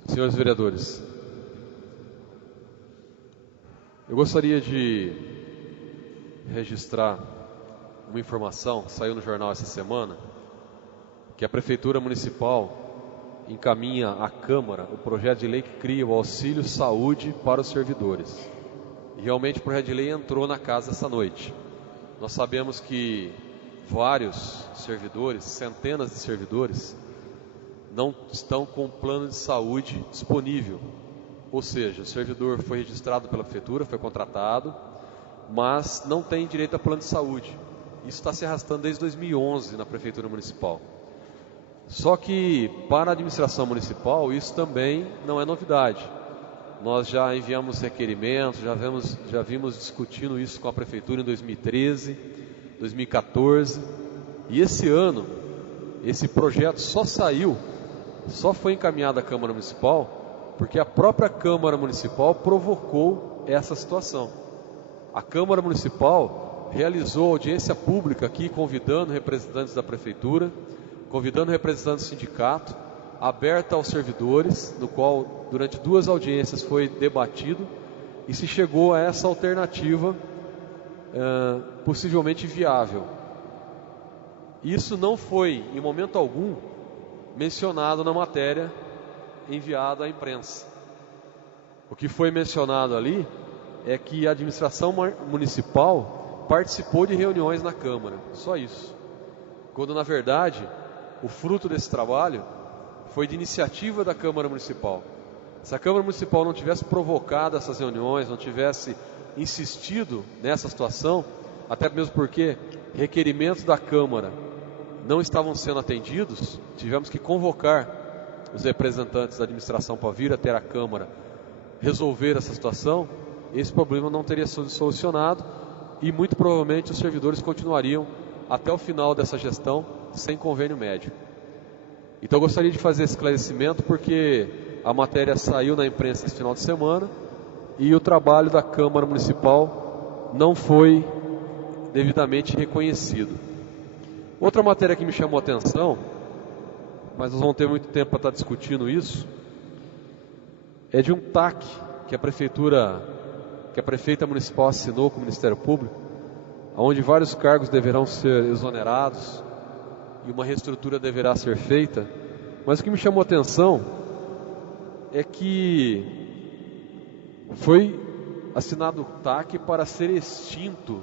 Senhores vereadores, eu gostaria de registrar uma informação que saiu no jornal essa semana, que a Prefeitura Municipal encaminha à Câmara o projeto de lei que cria o auxílio saúde para os servidores. E realmente o projeto de lei entrou na casa essa noite. Nós sabemos que vários servidores, centenas de servidores, não estão com um plano de saúde disponível. Ou seja, o servidor foi registrado pela Prefeitura, foi contratado, mas não tem direito a plano de saúde. Isso está se arrastando desde 2011 na Prefeitura Municipal. Só que para a administração municipal isso também não é novidade. Nós já enviamos requerimentos, já vimos discutindo isso com a Prefeitura em 2013, 2014. E esse ano, esse projeto só foi encaminhado à Câmara Municipal porque a própria Câmara Municipal provocou essa situação. A Câmara Municipal realizou audiência pública aqui, convidando representantes da Prefeitura, convidando representantes do sindicato, aberta aos servidores, no qual durante 2 audiências foi debatido e se chegou a essa alternativa possivelmente viável. Isso não foi, em momento algum, mencionado na matéria enviada à imprensa. O que foi mencionado ali é que a administração municipal participou de reuniões na Câmara, só isso. Quando na verdade o fruto desse trabalho foi de iniciativa da Câmara Municipal. Se a Câmara Municipal não tivesse provocado essas reuniões, não tivesse insistido nessa situação, até mesmo porque requerimentos da Câmara não estavam sendo atendidos, tivemos que convocar os representantes da administração para vir até a Câmara resolver essa situação, esse problema não teria sido solucionado e muito provavelmente os servidores continuariam até o final dessa gestão sem convênio médico. Então eu gostaria de fazer esse esclarecimento porque a matéria saiu na imprensa esse final de semana e o trabalho da Câmara Municipal não foi devidamente reconhecido. Outra matéria que me chamou a atenção, mas nós vamos ter muito tempo para estar discutindo isso, é de um TAC que a prefeita municipal assinou com o Ministério Público, onde vários cargos deverão ser exonerados e uma reestrutura deverá ser feita. Mas o que me chamou a atenção é que foi assinado o TAC para ser extinto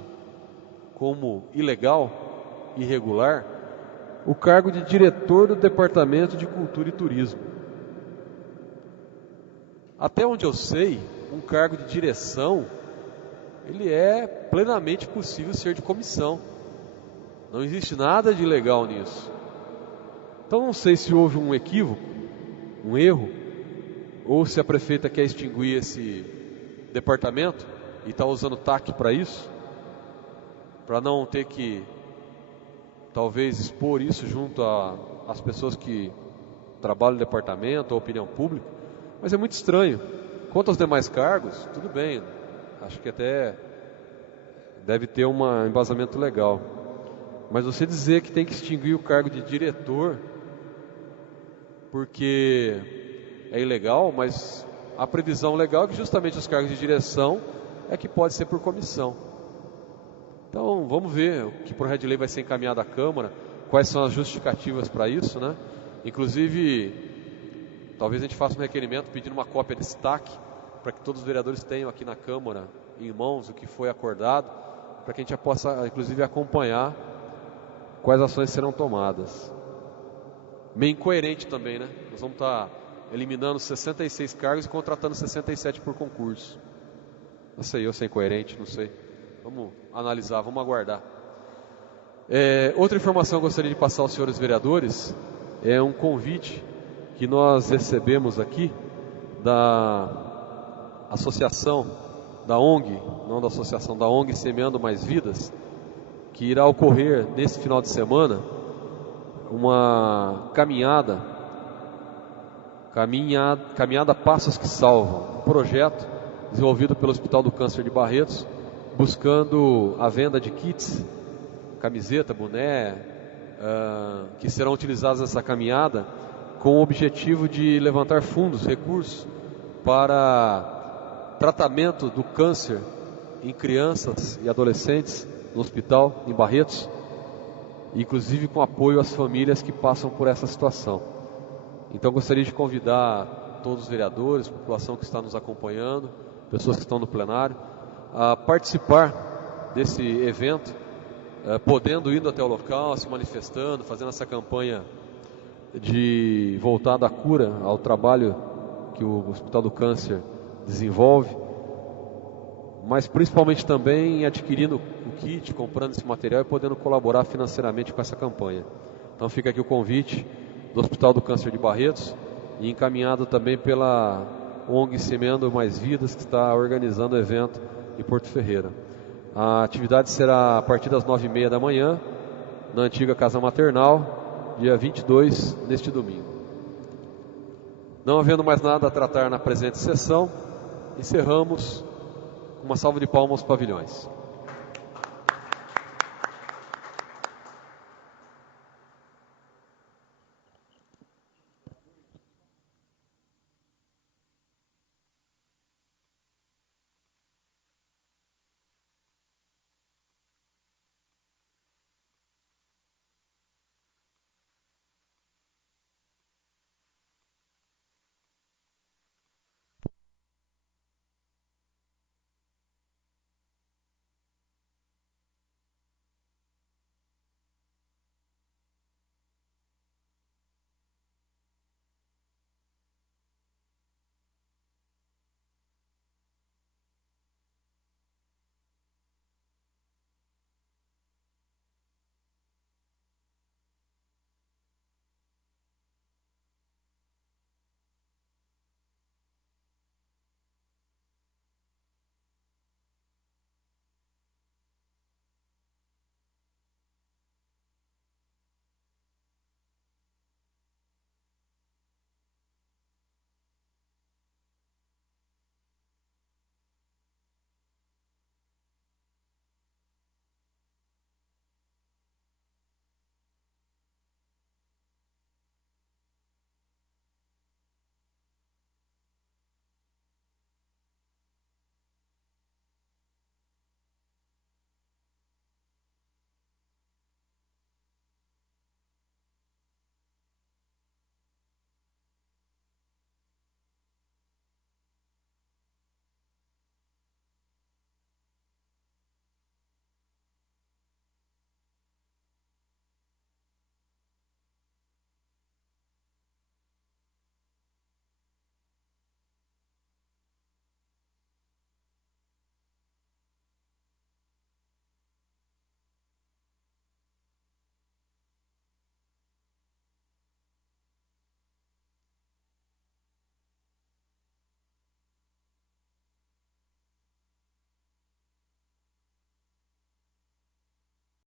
como ilegal, irregular, o cargo de diretor do Departamento de Cultura e Turismo. Até onde eu sei, um cargo de direção, ele é plenamente possível ser de comissão. Não existe nada de ilegal nisso. Então não sei se houve um equívoco, um erro, ou se a prefeita quer extinguir esse departamento e está usando o TAC para isso, para não ter que talvez expor isso junto às pessoas que trabalham no departamento, ou opinião pública, mas é muito estranho. Quanto aos demais cargos, tudo bem, acho que até deve ter um embasamento legal. Mas você dizer que tem que extinguir o cargo de diretor porque é ilegal, mas a previsão legal é que justamente os cargos de direção é que pode ser por comissão. Então vamos ver o que projeto de lei vai ser encaminhado à Câmara, quais são as justificativas para isso, né? Inclusive, talvez a gente faça um requerimento pedindo uma cópia desse TAC, para que todos os vereadores tenham aqui na Câmara em mãos o que foi acordado, para que a gente já possa, inclusive, acompanhar quais ações serão tomadas. Meio incoerente também, né? Nós vamos estar eliminando 66 cargos e contratando 67 por concurso. Não sei, eu sei incoerente, não sei. Vamos analisar, vamos aguardar. Outra informação que eu gostaria de passar aos senhores vereadores é um convite que nós recebemos aqui da associação, da ONG, não da associação, da ONG Semeando Mais Vidas, que irá ocorrer nesse final de semana uma caminhada Passos que Salvam, um projeto desenvolvido pelo Hospital do Câncer de Barretos, buscando a venda de kits, camiseta, boné, que serão utilizados nessa caminhada com o objetivo de levantar fundos, recursos para tratamento do câncer em crianças e adolescentes no hospital em Barretos, inclusive com apoio às famílias que passam por essa situação. Então gostaria de convidar todos os vereadores, população que está nos acompanhando, pessoas que estão no plenário, a participar desse evento, podendo ir até o local, se manifestando, fazendo essa campanha voltada à cura, ao trabalho que o Hospital do Câncer desenvolve, mas principalmente também adquirindo o kit, comprando esse material e podendo colaborar financeiramente com essa campanha. Então fica aqui o convite do Hospital do Câncer de Barretos e encaminhado também pela ONG Semeando Mais Vidas, que está organizando o evento em Porto Ferreira. A atividade será a partir das 9h30 da manhã, na antiga Casa Maternal, dia 22, neste domingo. Não havendo mais nada a tratar na presente sessão, encerramos com uma salva de palmas aos pavilhões.